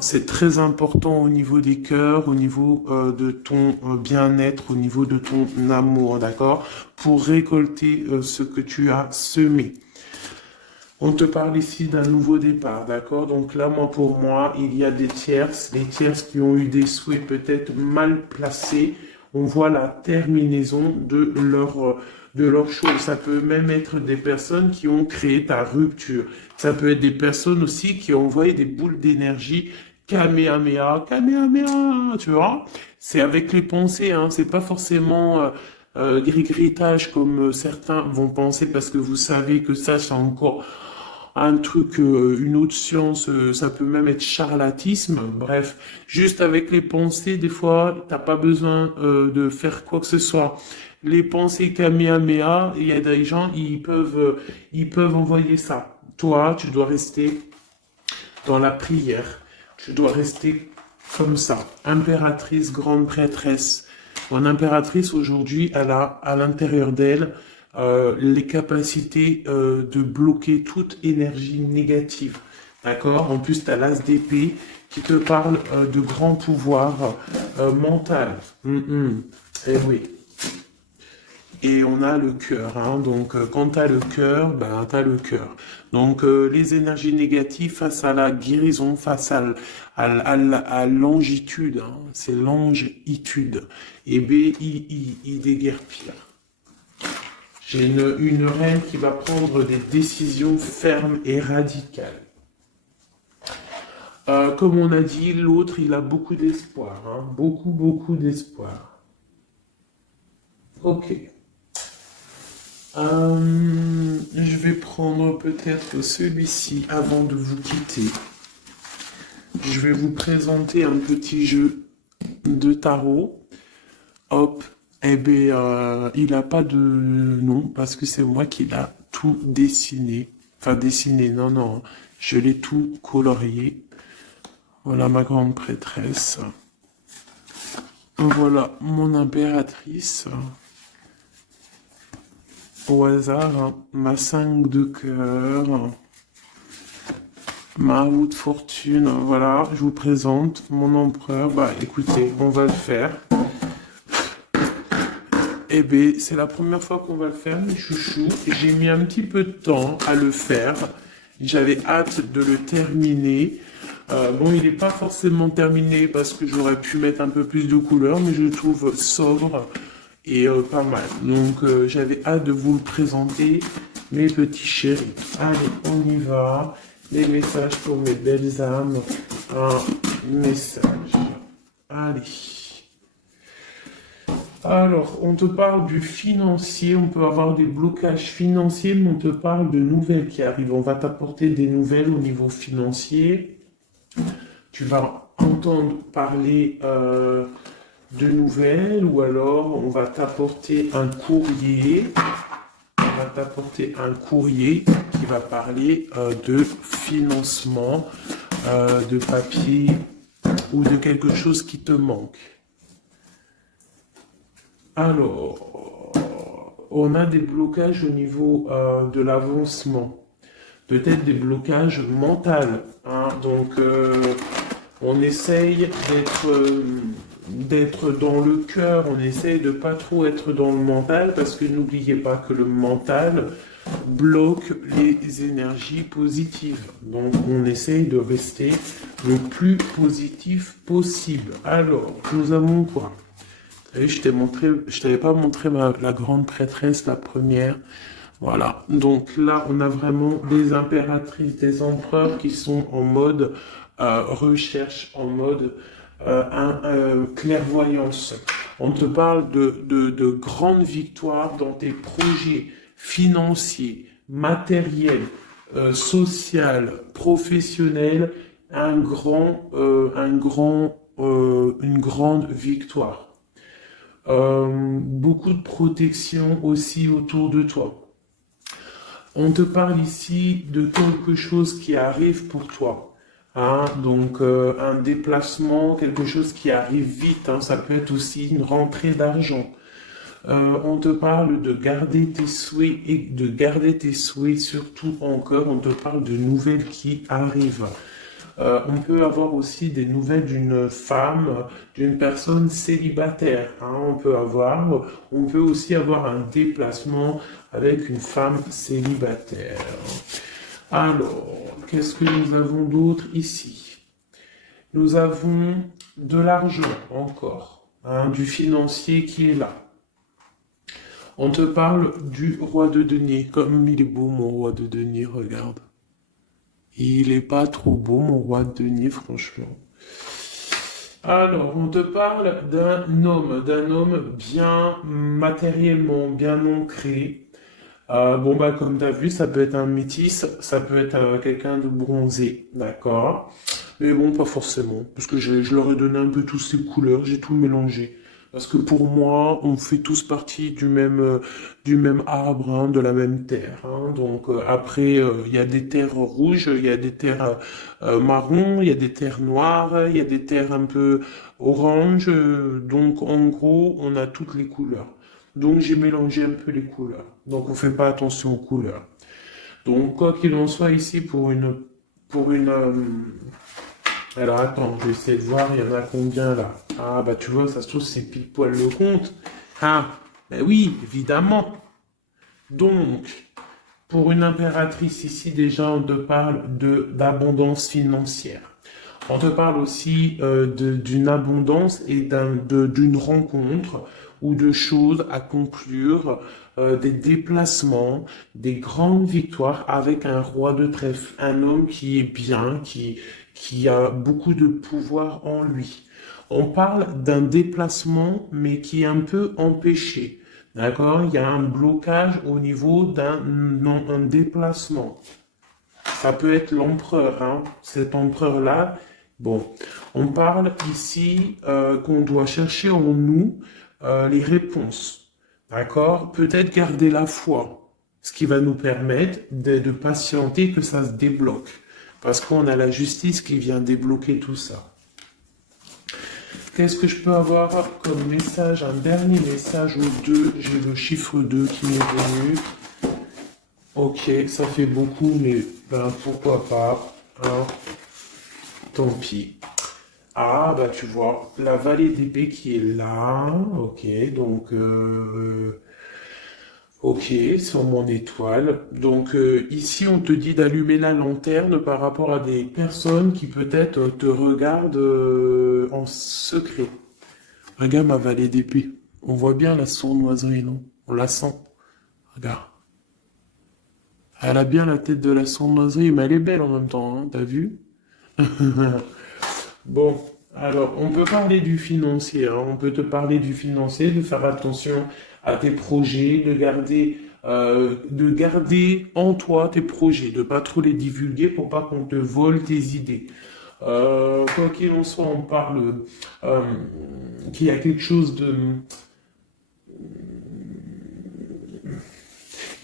C'est très important au niveau des cœurs, au niveau de ton bien-être, au niveau de ton amour, d'accord? Pour récolter ce que tu as semé. On te parle ici d'un nouveau départ, d'accord? Donc là, pour moi, il y a des tierces qui ont eu des souhaits peut-être mal placés. On voit la terminaison de leur chose. Ça peut même être des personnes qui ont créé ta rupture. Ça peut être des personnes aussi qui ont envoyé des boules d'énergie. Kamehameha, Kamehameha, tu vois? C'est avec les pensées, c'est pas forcément gris-gritage comme certains vont penser parce que vous savez que ça, c'est encore un truc, une autre science, ça peut même être charlatisme. Bref, juste avec les pensées, des fois, t'as pas besoin de faire quoi que ce soit. Les pensées Kamehameha, il y a des gens, ils peuvent envoyer ça. Toi, tu dois rester dans la prière. Tu dois rester comme ça. Impératrice, grande prêtresse. Mon impératrice, aujourd'hui, elle a à l'intérieur d'elle les capacités de bloquer toute énergie négative. D'accord? En plus, tu as l'as d'épée qui te parle de grand pouvoir mental. Eh oui. Et on a le cœur. Donc, quand tu as le cœur, tu as le cœur. Donc, les énergies négatives face à la guérison, face à l'angitude, c'est l'angitude. Et B-I-I, déguerpir. J'ai une reine qui va prendre des décisions fermes et radicales. Comme on a dit, l'autre, il a beaucoup d'espoir. Beaucoup, beaucoup d'espoir. Ok. Je vais prendre peut-être celui-ci avant de vous quitter. Je vais vous présenter un petit jeu de tarot. Hop. Eh bien, il n'a pas de nom parce que c'est moi qui l'a tout dessiné. Enfin, dessiné, non. Je l'ai tout colorié. Voilà ma grande prêtresse. Voilà mon impératrice. Au hasard, ma 5 de cœur. Ma roue de fortune, voilà, je vous présente mon empereur. Bah écoutez, on va le faire. Eh bien, c'est la première fois qu'on va le faire, mes chouchous. J'ai mis un petit peu de temps à le faire. J'avais hâte de le terminer. Bon, il n'est pas forcément terminé parce que j'aurais pu mettre un peu plus de couleurs, mais je le trouve sobre et pas mal. Donc, j'avais hâte de vous le présenter, mes petits chéris. Allez, on y va. Les messages pour mes belles âmes. Un message. Allez. Alors, on te parle du financier, on peut avoir des blocages financiers, mais on te parle de nouvelles qui arrivent. On va t'apporter des nouvelles au niveau financier. Tu vas entendre parler de nouvelles ou alors on va t'apporter un courrier. On va t'apporter un courrier qui va parler de financement, de papier ou de quelque chose qui te manque. Alors, on a des blocages au niveau de l'avancement, peut-être des blocages mentaux, hein. Donc, on essaye d'être dans le cœur, on essaye de pas trop être dans le mental, parce que n'oubliez pas que le mental bloque les énergies positives. Donc, on essaye de rester le plus positif possible. Alors, nous avons quoi? Et je t'avais pas montré la grande prêtresse, la première. Voilà. Donc là, on a vraiment des impératrices, des empereurs qui sont en mode recherche, en mode clairvoyance. On te parle de grandes victoires dans tes projets financiers, matériels, social, professionnels, une grande victoire. Beaucoup de protection aussi autour de toi. On te parle ici de quelque chose qui arrive pour toi. Hein, donc un déplacement, quelque chose qui arrive vite. Hein, ça peut être aussi une rentrée d'argent. On te parle de garder tes souhaits et de garder tes souhaits surtout encore. On te parle de nouvelles qui arrivent. On peut avoir aussi des nouvelles d'une femme, d'une personne célibataire. Hein, on peut aussi avoir un déplacement avec une femme célibataire. Alors, qu'est-ce que nous avons d'autre ici? Nous avons de l'argent encore, hein, du financier qui est là. On te parle du roi de denier. Comme il est beau mon roi de denier, regarde. Il est pas trop beau, mon roi de denier, franchement. Alors, on te parle d'un homme bien matériellement, bien ancré. Bon, bah, comme tu as vu, ça peut être un métis, ça peut être quelqu'un de bronzé, d'accord? Mais bon, pas forcément, parce que je leur ai donné un peu toutes ces couleurs, j'ai tout mélangé. Parce que pour moi, on fait tous partie du même arbre, hein, de la même terre. Hein. Donc après, il y a des terres rouges, il y a des terres marron, il y a des terres noires, il y a des terres un peu orange. Donc en gros, on a toutes les couleurs. Donc j'ai mélangé un peu les couleurs. Donc on fait pas attention aux couleurs. Donc quoi qu'il en soit ici pour une alors attends, je vais essayer de voir, il y en a combien là? Ah bah tu vois, ça se trouve c'est pile poil le compte. Ah, ben oui, évidemment. Donc, pour une impératrice ici, déjà on te parle d'abondance financière. On te parle aussi d'une abondance et d'une rencontre ou de choses à conclure, des déplacements, des grandes victoires avec un roi de trèfle, un homme qui est bien, qui a beaucoup de pouvoir en lui. On parle d'un déplacement, mais qui est un peu empêché. D'accord? Il y a un blocage au niveau un déplacement. Ça peut être l'empereur, hein, cet empereur-là. Bon, on parle ici qu'on doit chercher en nous les réponses. D'accord? Peut-être garder la foi, ce qui va nous permettre de patienter que ça se débloque. Parce qu'on a la justice qui vient débloquer tout ça. Qu'est-ce que je peux avoir comme message? Un dernier message au 2. J'ai le chiffre 2 qui m'est venu. Ok, ça fait beaucoup, mais ben, pourquoi pas. Hein, tant pis. Ah, bah tu vois, la vallée d'épée qui est là. Ok, donc ok, sur mon étoile. Donc ici, on te dit d'allumer la lanterne par rapport à des personnes qui peut-être te regardent en secret. Regarde ma vallée d'épée. On voit bien la sournoiserie, non? On la sent. Regarde. Elle a bien la tête de la sournoiserie, mais elle est belle en même temps, hein, t'as vu? Bon, alors, on peut parler du financier, hein, on peut te parler du financier, de faire attention à tes projets, de garder en toi tes projets, de pas trop les divulguer pour pas qu'on te vole tes idées. Quoi qu'il en soit, on parle euh, qu'il y a quelque chose de...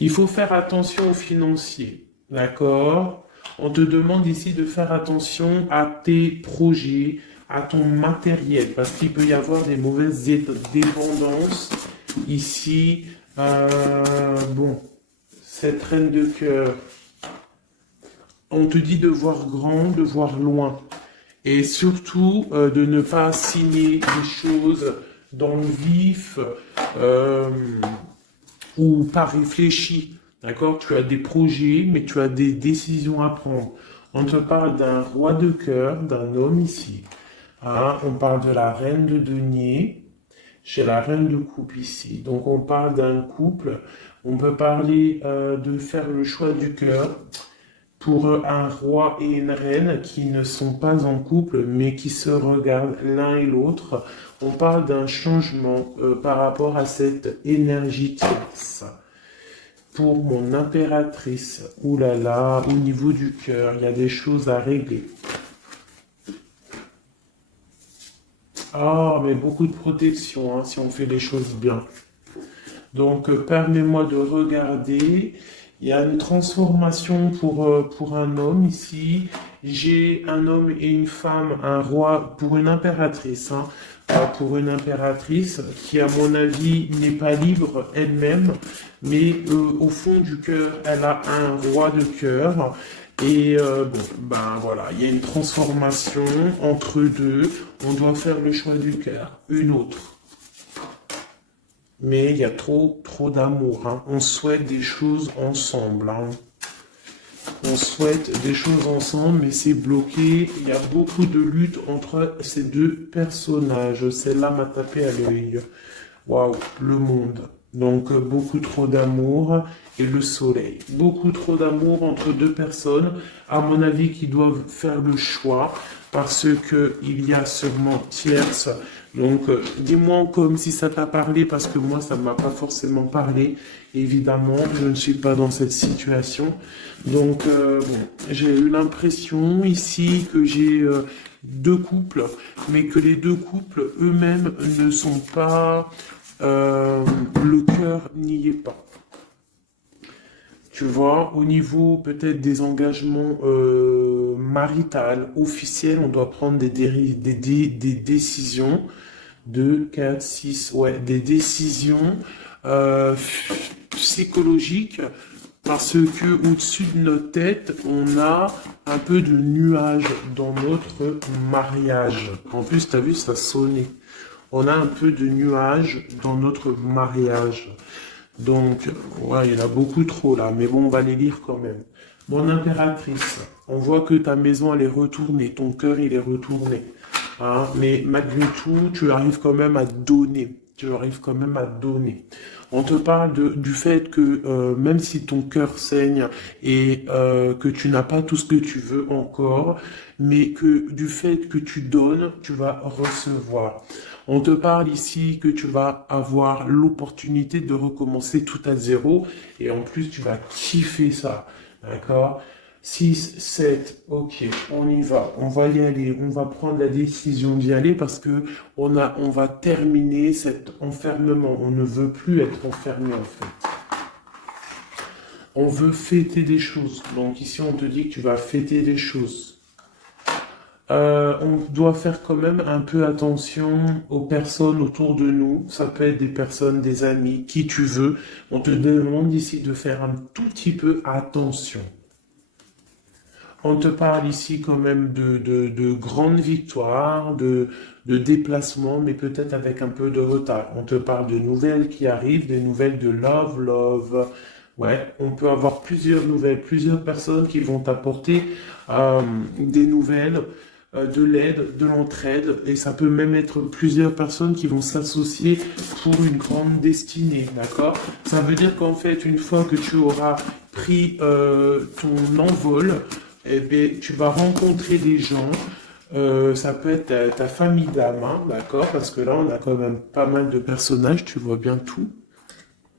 Il faut faire attention aux financiers, d'accord? On te demande ici de faire attention à tes projets, à ton matériel, parce qu'il peut y avoir des mauvaises dépendances. Ici, bon, cette reine de cœur, on te dit de voir grand, de voir loin. Et surtout, de ne pas signer des choses dans le vif, euh, ou pas réfléchi. D'accord? Tu as des projets, mais tu as des décisions à prendre. On te parle d'un roi de cœur, d'un homme ici. Hein, on parle de la reine de denier, chez la reine de coupe ici. Donc on parle d'un couple. On peut parler de faire le choix du cœur pour un roi et une reine qui ne sont pas en couple, mais qui se regardent l'un et l'autre. On parle d'un changement par rapport à cette énergie tierce. Pour mon impératrice, oulala, au niveau du cœur, il y a des choses à régler. Ah, mais beaucoup de protection, hein, si on fait les choses bien. Donc, permets-moi de regarder. Il y a une transformation pour un homme ici. J'ai un homme et une femme, un roi pour une impératrice, hein, pour une impératrice qui, à mon avis, n'est pas libre elle-même, mais au fond du cœur, elle a un roi de cœur. Et bon, ben voilà, il y a une transformation entre deux. On doit faire le choix du cœur, une autre. Mais il y a trop d'amour, hein. On souhaite des choses ensemble, hein. On souhaite des choses ensemble, mais c'est bloqué. Il y a beaucoup de lutte entre ces deux personnages. Celle-là m'a tapé à l'œil. Waouh, le monde. Donc beaucoup trop d'amour et le soleil. Beaucoup trop d'amour entre deux personnes, à mon avis, qui doivent faire le choix parce que il y a sûrement tierce. Donc dis-moi comme si ça t'a parlé parce que moi ça ne m'a pas forcément parlé. Évidemment, je ne suis pas dans cette situation. Donc bon, j'ai eu l'impression ici que j'ai deux couples, mais que les deux couples eux-mêmes ne sont pas le cœur n'y est pas. Tu vois, au niveau peut-être des engagements maritales, officiels, on doit prendre des décisions. 2, 4, 6, ouais, des décisions psychologiques parce que au-dessus de notre tête, on a un peu de nuages dans notre mariage. En plus, tu as vu, ça sonnait. On a un peu de nuages dans notre mariage. Donc, ouais, il y en a beaucoup trop là, mais bon, on va les lire quand même. Mon impératrice, on voit que ta maison, elle est retournée, ton cœur, il est retourné. Hein, mais malgré tout, tu arrives quand même à donner. Tu arrives quand même à donner. On te parle du fait que même si ton cœur saigne et que tu n'as pas tout ce que tu veux encore, mais que du fait que tu donnes, tu vas recevoir. On te parle ici que tu vas avoir l'opportunité de recommencer tout à zéro et en plus tu vas kiffer ça. D'accord? 6, 7, ok, on y va, on va y aller, on va prendre la décision d'y aller parce que on va terminer cet enfermement. On ne veut plus être enfermé en fait. On veut fêter des choses. Donc ici on te dit que tu vas fêter des choses. On doit faire quand même un peu attention aux personnes autour de nous. Ça peut être des personnes, des amis, qui tu veux. On te demande ici de faire un tout petit peu attention. On te parle ici quand même de grandes victoires, de déplacements, mais peut-être avec un peu de retard. On te parle de nouvelles qui arrivent, des nouvelles de love. Ouais, on peut avoir plusieurs nouvelles, plusieurs personnes qui vont t'apporter des nouvelles, de l'aide, de l'entraide, et ça peut même être plusieurs personnes qui vont s'associer pour une grande destinée, d'accord? Ça veut dire qu'en fait, une fois que tu auras pris ton envol, eh bien, tu vas rencontrer des gens. Ça peut être ta famille d'âme, hein, d'accord? Parce que là, on a quand même pas mal de personnages, tu vois bien tout.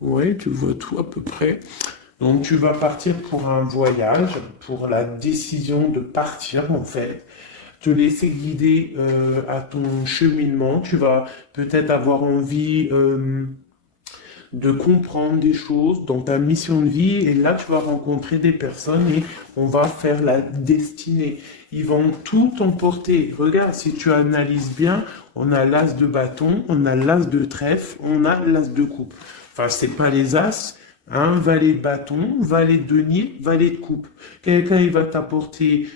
Oui, tu vois tout à peu près. Donc, tu vas partir pour un voyage, pour la décision de partir, en fait. Te laisser guider à ton cheminement. Tu vas peut-être avoir envie de comprendre des choses dans ta mission de vie et là tu vas rencontrer des personnes et on va faire la destinée. Ils vont tout emporter. Regarde, si tu analyses bien, on a l'as de bâton, on a l'as de trèfle, on a l'as de coupe. Enfin, c'est pas les as, hein, valet de bâton, valet de denier, valet de coupe. Quelqu'un il va t'apporter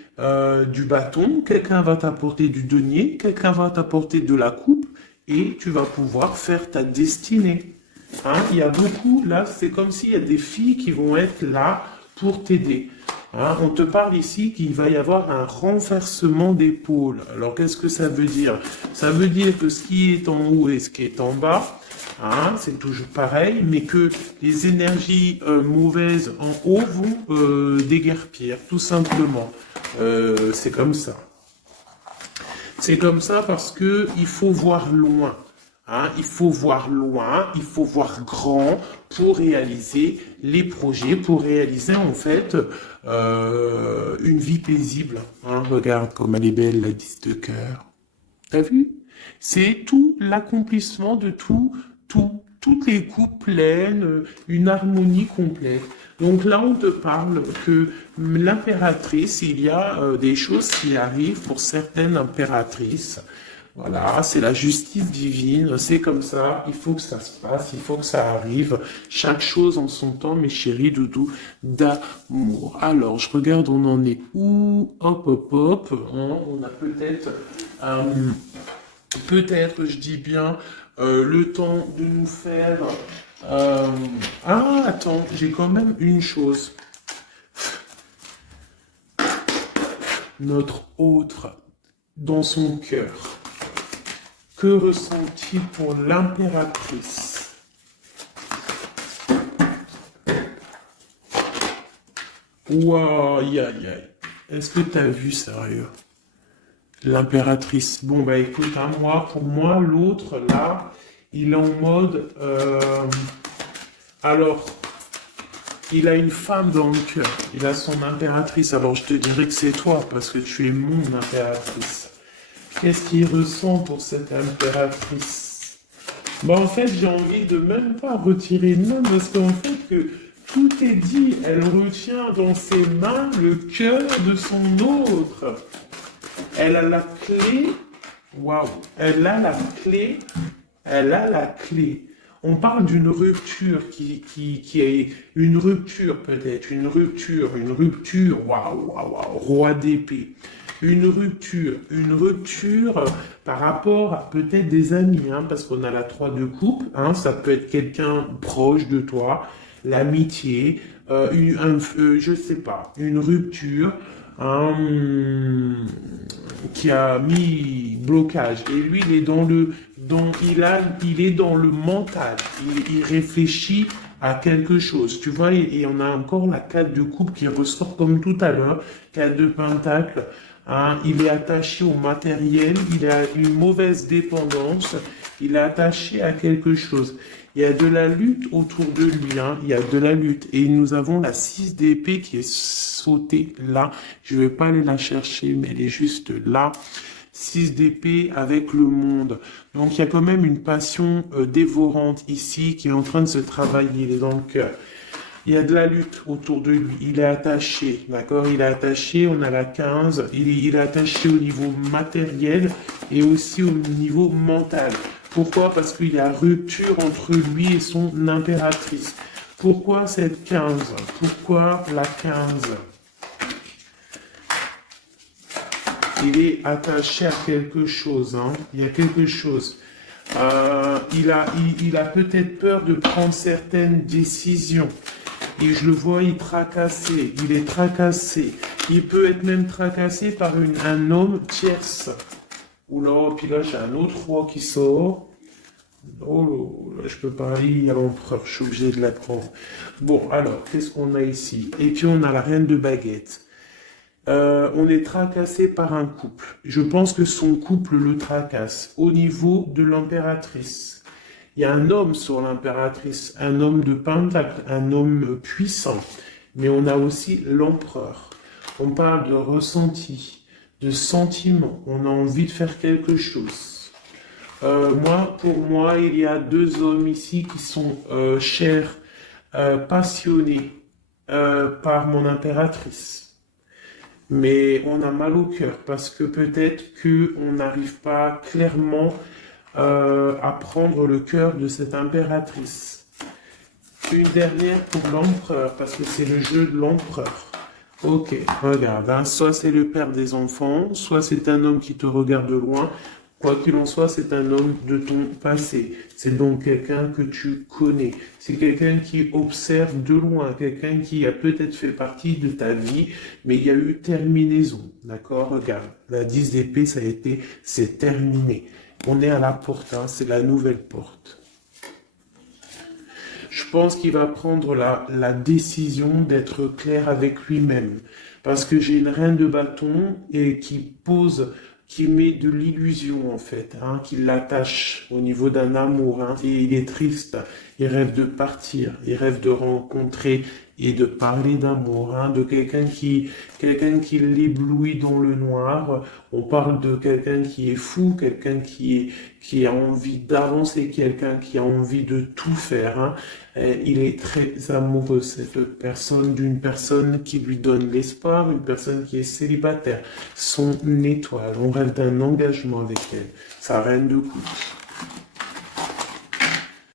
du bâton, quelqu'un va t'apporter du denier, quelqu'un va t'apporter de la coupe et tu vas pouvoir faire ta destinée. Hein, il y a beaucoup, là, c'est comme s'il y a des filles qui vont être là pour t'aider. Hein, on te parle ici qu'il va y avoir un renversement d'épaule. Alors, qu'est-ce que ça veut dire? Ça veut dire que ce qui est en haut et ce qui est en bas, hein, c'est toujours pareil, mais que les énergies mauvaises en haut vont déguerpir, tout simplement. C'est comme ça. C'est comme ça parce que il faut voir loin. Hein, il faut voir loin, il faut voir grand pour réaliser les projets, pour réaliser en fait une vie paisible. Hein, regarde comme elle est belle, la 10 de cœur. T'as vu? C'est tout l'accomplissement de toutes les coupes pleines, une harmonie complète. Donc là, on te parle que l'impératrice, il y a des choses qui arrivent pour certaines impératrices. Voilà, c'est la justice divine, c'est comme ça, il faut que ça se passe, il faut que ça arrive. Chaque chose en son temps, mes chéris doudous, d'amour. Alors, je regarde, on en est où? Hop, hein, on a peut-être, je dis bien, le temps de nous faire... Ah, attends, j'ai quand même une chose. Notre autre, dans son cœur. Que ressent-il pour l'impératrice? Waouh, aïe, aïe, aïe. Est-ce que t'as vu, sérieux? L'impératrice. Bon, bah écoute, hein, pour moi, l'autre, là, il est en mode... alors, il a une femme dans le cœur. Il a son impératrice. Alors, je te dirais que c'est toi, parce que tu es mon impératrice. Qu'est-ce qu'il ressent pour cette impératrice? Bah en fait, j'ai envie de même pas retirer de main parce qu'en fait, que tout est dit. Elle retient dans ses mains le cœur de son autre. Elle a la clé. Waouh! Elle a la clé. Elle a la clé. On parle d'une rupture qui est une rupture peut-être, une rupture, waouh, roi d'épée. Une rupture par rapport à peut-être des amis, hein, parce qu'on a la 3 de coupe, hein, ça peut être quelqu'un proche de toi, l'amitié, je sais pas, une rupture, hein, qui a mis blocage. Et lui, il est il est dans le mental, il réfléchit à quelque chose, tu vois, et on a encore la 4 de coupe qui ressort comme tout à l'heure, 4 de pentacle. Hein, il est attaché au matériel, il a une mauvaise dépendance, il est attaché à quelque chose. Il y a de la lutte autour de lui, hein, il y a de la lutte. Et nous avons la 6 d'épée qui est sautée là. Je vais pas aller la chercher, mais elle est juste là. 6 d'épée avec le monde. Donc il y a quand même une passion dévorante ici qui est en train de se travailler, il est dans le cœur. Il y a de la lutte autour de lui. Il est attaché, d'accord? Il est attaché, on a la 15. Il est attaché au niveau matériel et aussi au niveau mental. Pourquoi? Parce qu'il y a rupture entre lui et son impératrice. Pourquoi cette 15? Pourquoi la 15? Il est attaché à quelque chose, hein. Il y a quelque chose. Il a peut-être peur de prendre certaines décisions. Et je le vois, il est tracassé. Il peut être même tracassé par un homme tierce. Oula, puis là, j'ai un autre roi qui sort. Oh, là, je peux pas lire à l'empereur, je suis obligé de la prendre. Bon, alors, qu'est-ce qu'on a ici? Et puis, on a la reine de baguette. On est tracassé par un couple. Je pense que son couple le tracasse au niveau de l'impératrice. Il y a un homme sur l'impératrice, un homme de pentacle, un homme puissant. Mais on a aussi l'empereur. On parle de ressenti, de sentiment. On a envie de faire quelque chose. Pour moi, il y a deux hommes ici qui sont chers, passionnés par mon impératrice. Mais on a mal au cœur parce que peut-être qu'on n'arrive pas clairement à prendre le cœur de cette impératrice. Une dernière pour l'empereur, parce que c'est le jeu de l'empereur. Ok, regarde, hein, soit c'est le père des enfants, soit c'est un homme qui te regarde de loin. Quoi qu'il en soit, c'est un homme de ton passé. C'est donc quelqu'un que tu connais. C'est quelqu'un qui observe de loin, quelqu'un qui a peut-être fait partie de ta vie, mais il y a eu terminaison. D'accord? Regarde, la 10 d'épée, c'est terminé. On est à la porte, hein, c'est la nouvelle porte. Je pense qu'il va prendre la décision d'être clair avec lui-même. Parce que j'ai une reine de bâton et qui met de l'illusion en fait, hein, qui l'attache au niveau d'un amour, hein, et il est triste, il rêve de partir, il rêve de rencontrer et de parler d'amour, hein, de quelqu'un qui l'éblouit dans le noir. On parle de quelqu'un qui est fou, quelqu'un qui a envie d'avancer, quelqu'un qui a envie de tout faire, hein. Il est très amoureux, cette personne, d'une personne qui lui donne l'espoir, une personne qui est célibataire, son étoile. On rêve d'un engagement avec elle, sa reine de coupe.